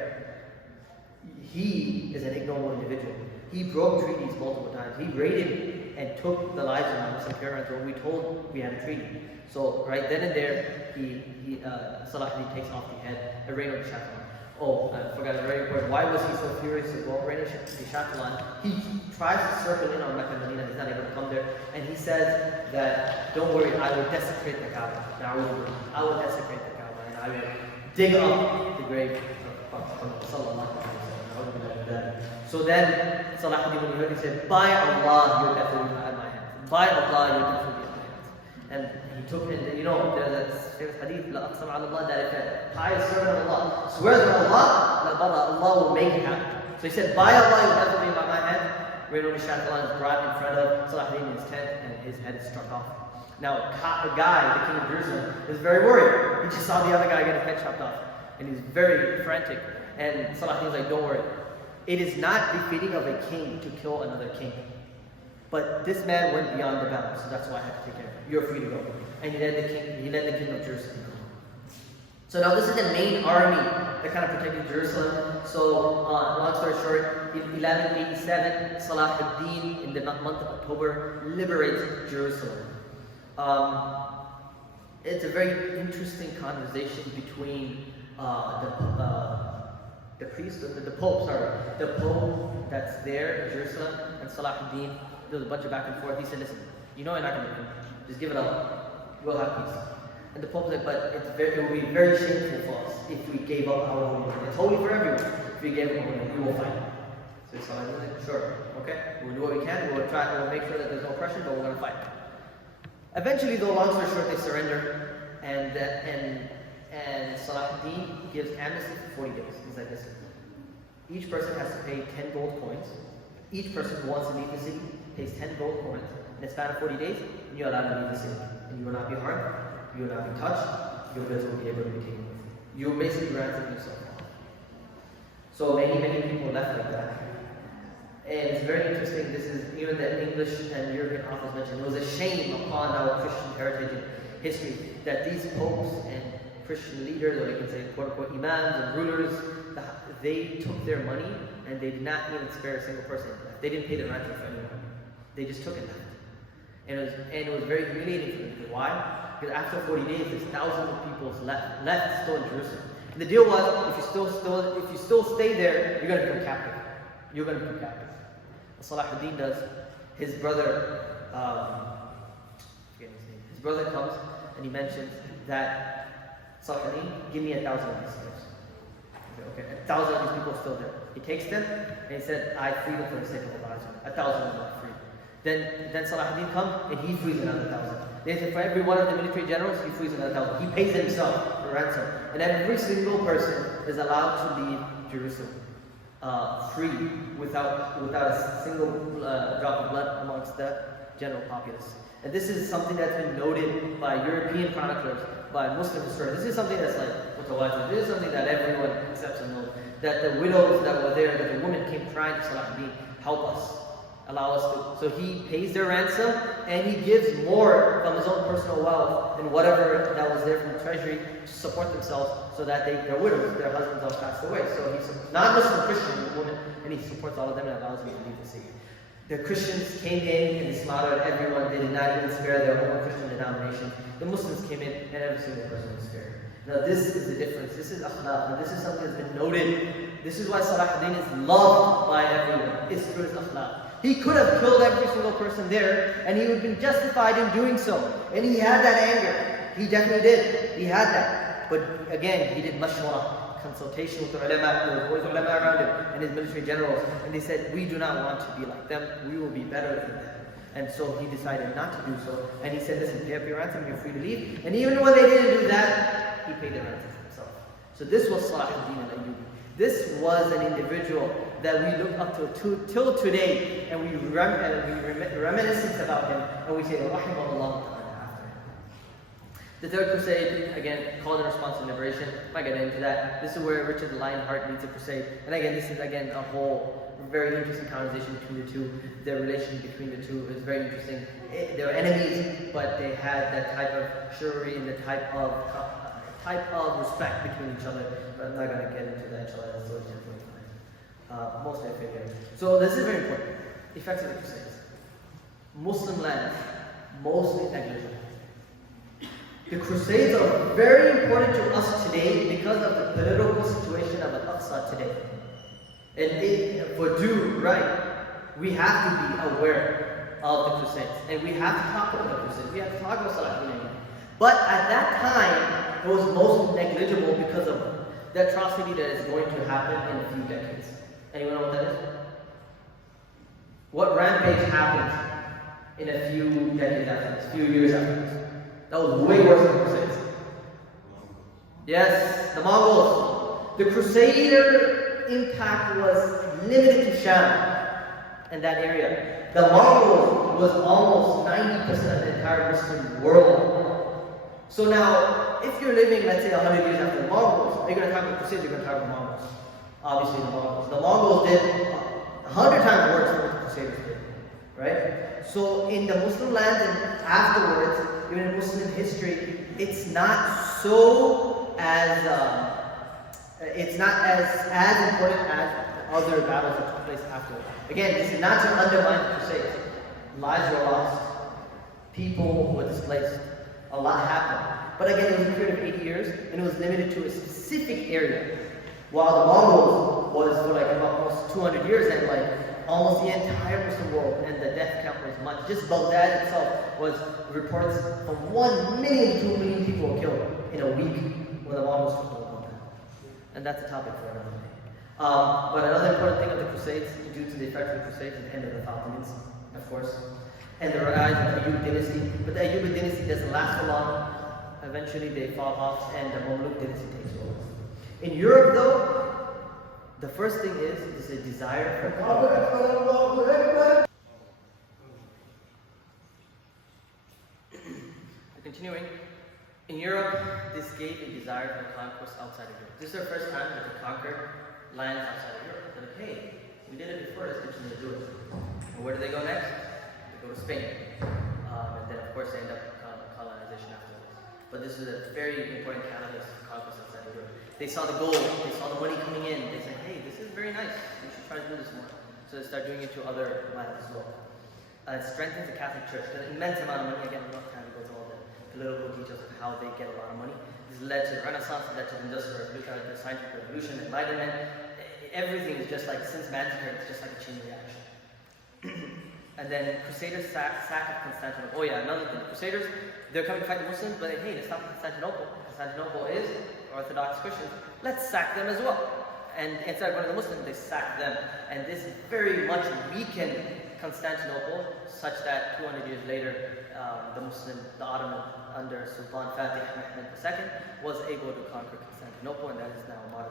He is an ignoble individual. He broke treaties multiple times. He raided and took the lives of Muslim caravans when we told we had a treaty. So right then and there, Salahuddin takes off the head of Reynaud de Chatillon. Oh, I forgot a very important. Why was he so furious as well? Reynaud de Chatillon, he tries to circle in on Mecca and Medina. He's not able to come there. And he says that, don't worry, I will desecrate the Kaaba. I will desecrate the Kaaba. And I will dig up the grave of Sallallahu Alaihi Wasallam. So then, Salahuddin, when he heard, he said, by Allah, your death will be at my hands. By Allah, your death will be at my hands. And he took it, and there's that famous hadith, La aqsam ala Allah, that if a pious servant of Allah swears on Allah, Allah will make it happen. So he said, by Allah, your death will be at my hand. Reynaud de Chatillon is brought in front of Salahuddin in his tent, and his head is struck off. Now, the guy, the King of Jerusalem, is very worried. He just saw the other guy get his head chopped off, and he's very frantic. And Salahuddin's like, don't worry. It is not befitting of a king to kill another king. But this man went beyond the bounds, so that's why I have to take care of him. You're free to go. And he led the king of Jerusalem. So now this is the main army that kind of protected Jerusalem. So long story short, in 1187, Salahuddin, in the month of October, liberates Jerusalem. It's a very interesting conversation between the priest, the Pope that's there in Jerusalem, and Salahuddin. There was a bunch of back and forth. He said, listen, you know you're not going to win. Just give it up. We'll have peace. And the Pope said, but it will be very shameful for us if we gave up our own religion. It's holy for everyone. If we gave up our religion, we will fight. So Salahuddin was like, sure, okay, we'll do what we can. We'll make sure that there's no oppression, but we're going to fight. Eventually, though, long story short, they surrender, and Salahuddin gives amnesty for 40 days. He's like, listen, each person has to pay 10 gold coins. Each person who wants to leave the city pays 10 gold coins. In a span of 40 days, and you're allowed to leave the city. And you will not be harmed, you will not be touched, your goods will be able to be taken with you. You will basically ransom yourself. So many people left like that. And it's very interesting, this is even the English and European authors mentioned, it was a shame upon our Christian heritage and history that these popes and Christian leaders, or you can say quote-unquote imams and rulers, they took their money and they did not even spare a single person. They didn't pay the ransom for anyone. They just took it. And it was very humiliating for them. Why? Because after 40 days, there's thousands of people left still in Jerusalem. And the deal was, if you still stay there, you're going to become captive. You're going to become captive. Salahuddin does. His brother, his brother comes and he mentions that Salahuddin, give me 1,000 of these slaves. Okay, 1,000 of these people are still there. He takes them and he said, I free them for the sake of Allah. 1,000 of them are free. Then Salahuddin comes and he frees another 1,000. They said for every one of the military generals, he frees another 1,000. He pays himself for ransom. And every single person is allowed to leave Jerusalem free without a single drop of blood amongst the general populace. And this is something that's been noted by European chroniclers, by Muslim historians. This is something that's like mutawatir. This is something that everyone accepts and knows. That the widows that were there, that the women came crying to Salahuddin, help us, allow us to. So he pays their ransom and he gives more from his own personal wealth than whatever that was there from the treasury to support themselves, so that they're widows, their husbands all passed away. So he's not Muslim Christian woman, and he supports all of them and allows them to leave the city. The Christians came in and they slaughtered everyone. They did not even spare their own Christian denomination. The Muslims came in and every single person was spared. Now this is the difference. This is akhlaq. And this is something that's been noted. This is why Salahuddin is loved by everyone. It's through his akhlaq. He could have killed every single person there, and he would have been justified in doing so. And he had that anger. He definitely did. He had that. But again, he did mashwara, consultation with the ulama. There were always ulama around him and his military generals. And they said, we do not want to be like them. We will be better than them. And so he decided not to do so. And he said, listen, pay up your ransom, you're free to leave. And even when they didn't do that, he paid the ransom for himself. So this was Salahuddin Ayyubi. This was an individual that we look up to till today, and we reminisce about him, and we say, Rahimahullah after him. The Third Crusade, again, called in response to liberation. I'm not getting into that. This is where Richard Lionheart leads a crusade. And again, this is again a whole very interesting conversation between the two. Their relation between the two is very interesting. They were enemies, but they had that type of chivalry and the type of respect between each other. But I'm not going to get into that, inshallah. That's so different. Mostly I figure. So this is very important. Effects of the Crusades. Muslim lands, mostly negligible. The Crusades are very important to us today because of the political situation of Al-Aqsa today. And for due right, we have to be aware of the Crusades. And we have to talk about the Crusades. We have to talk about Salahuddin Ayyubi. But at that time, it was mostly negligible because of the atrocity that is going to happen in a few decades. Anyone know what that is? What rampage happened in a few decades after this, few years after this? That was way worse than the Crusades. Yes, the Mongols. The Crusader impact was limited to Sham and that area. The Mongols was almost 90% of the entire Muslim world. So now, if you're living, let's say, 100 years after the Mongols, are you going to talk about the Crusades? You're going to talk about the Mongols. Obviously, the Mongols. The Mongols did 100 times worse than what the Crusaders did, right? So in the Muslim lands and afterwards, even in Muslim history, it's not so as important as other battles that took place afterwards. Again, this is not to undermine the Crusades. Lives were lost. People were displaced. A lot happened. But again, it was a period of 80 years, and it was limited to a specific area. While the Mongols was for like almost 200 years, and like almost the entire Muslim world, and the death count was much. Just Baghdad itself was reports from 1 million to 2 million people were killed in a week when the Mongols took over Baghdad. And that's a topic for another day. But another important thing of the Crusades, due to the effect of the Crusades, is the end of the Falcons, of course. and the rise of the Ayyubi dynasty. But the Ayyubi dynasty doesn't last for long. Eventually they fall off and the Mamluk dynasty takes over. In Europe though, the first thing is a desire for conquest. Continuing, in Europe, this gave a desire for conquest outside of Europe. This is their first time that they conquered lands outside of Europe. They're like, hey, we did it before, let's continue to do it. And where do they go next? They go to Spain. And then of course they end up colonization afterwards. But this is a very important catalyst for conquest outside of Europe. They saw the gold, they saw the money coming in, they said, hey, this is very nice, we should try to do this more. So they start doing it to other lands as well. It strengthens the Catholic Church. There's an immense amount of money, again, we don't have time to go through all the political details of how they get a lot of money. This led to the Renaissance, it led to the Industrial Revolution, the Scientific Revolution, Enlightenment. Everything is just like, since man's turn, it's just like a chain reaction. And then Crusaders sack of Constantinople. Oh yeah, another thing. Crusaders, they're coming to fight the Muslims, but hey, let's stop Constantinople. Constantinople is Orthodox Christians. Let's sack them as well. And instead of going to the Muslims, they sack them. And this very much weakened Constantinople, such that 200 years later, the Ottoman, under Sultan Fatih Mehmed II, was able to conquer Constantinople, and that is now modern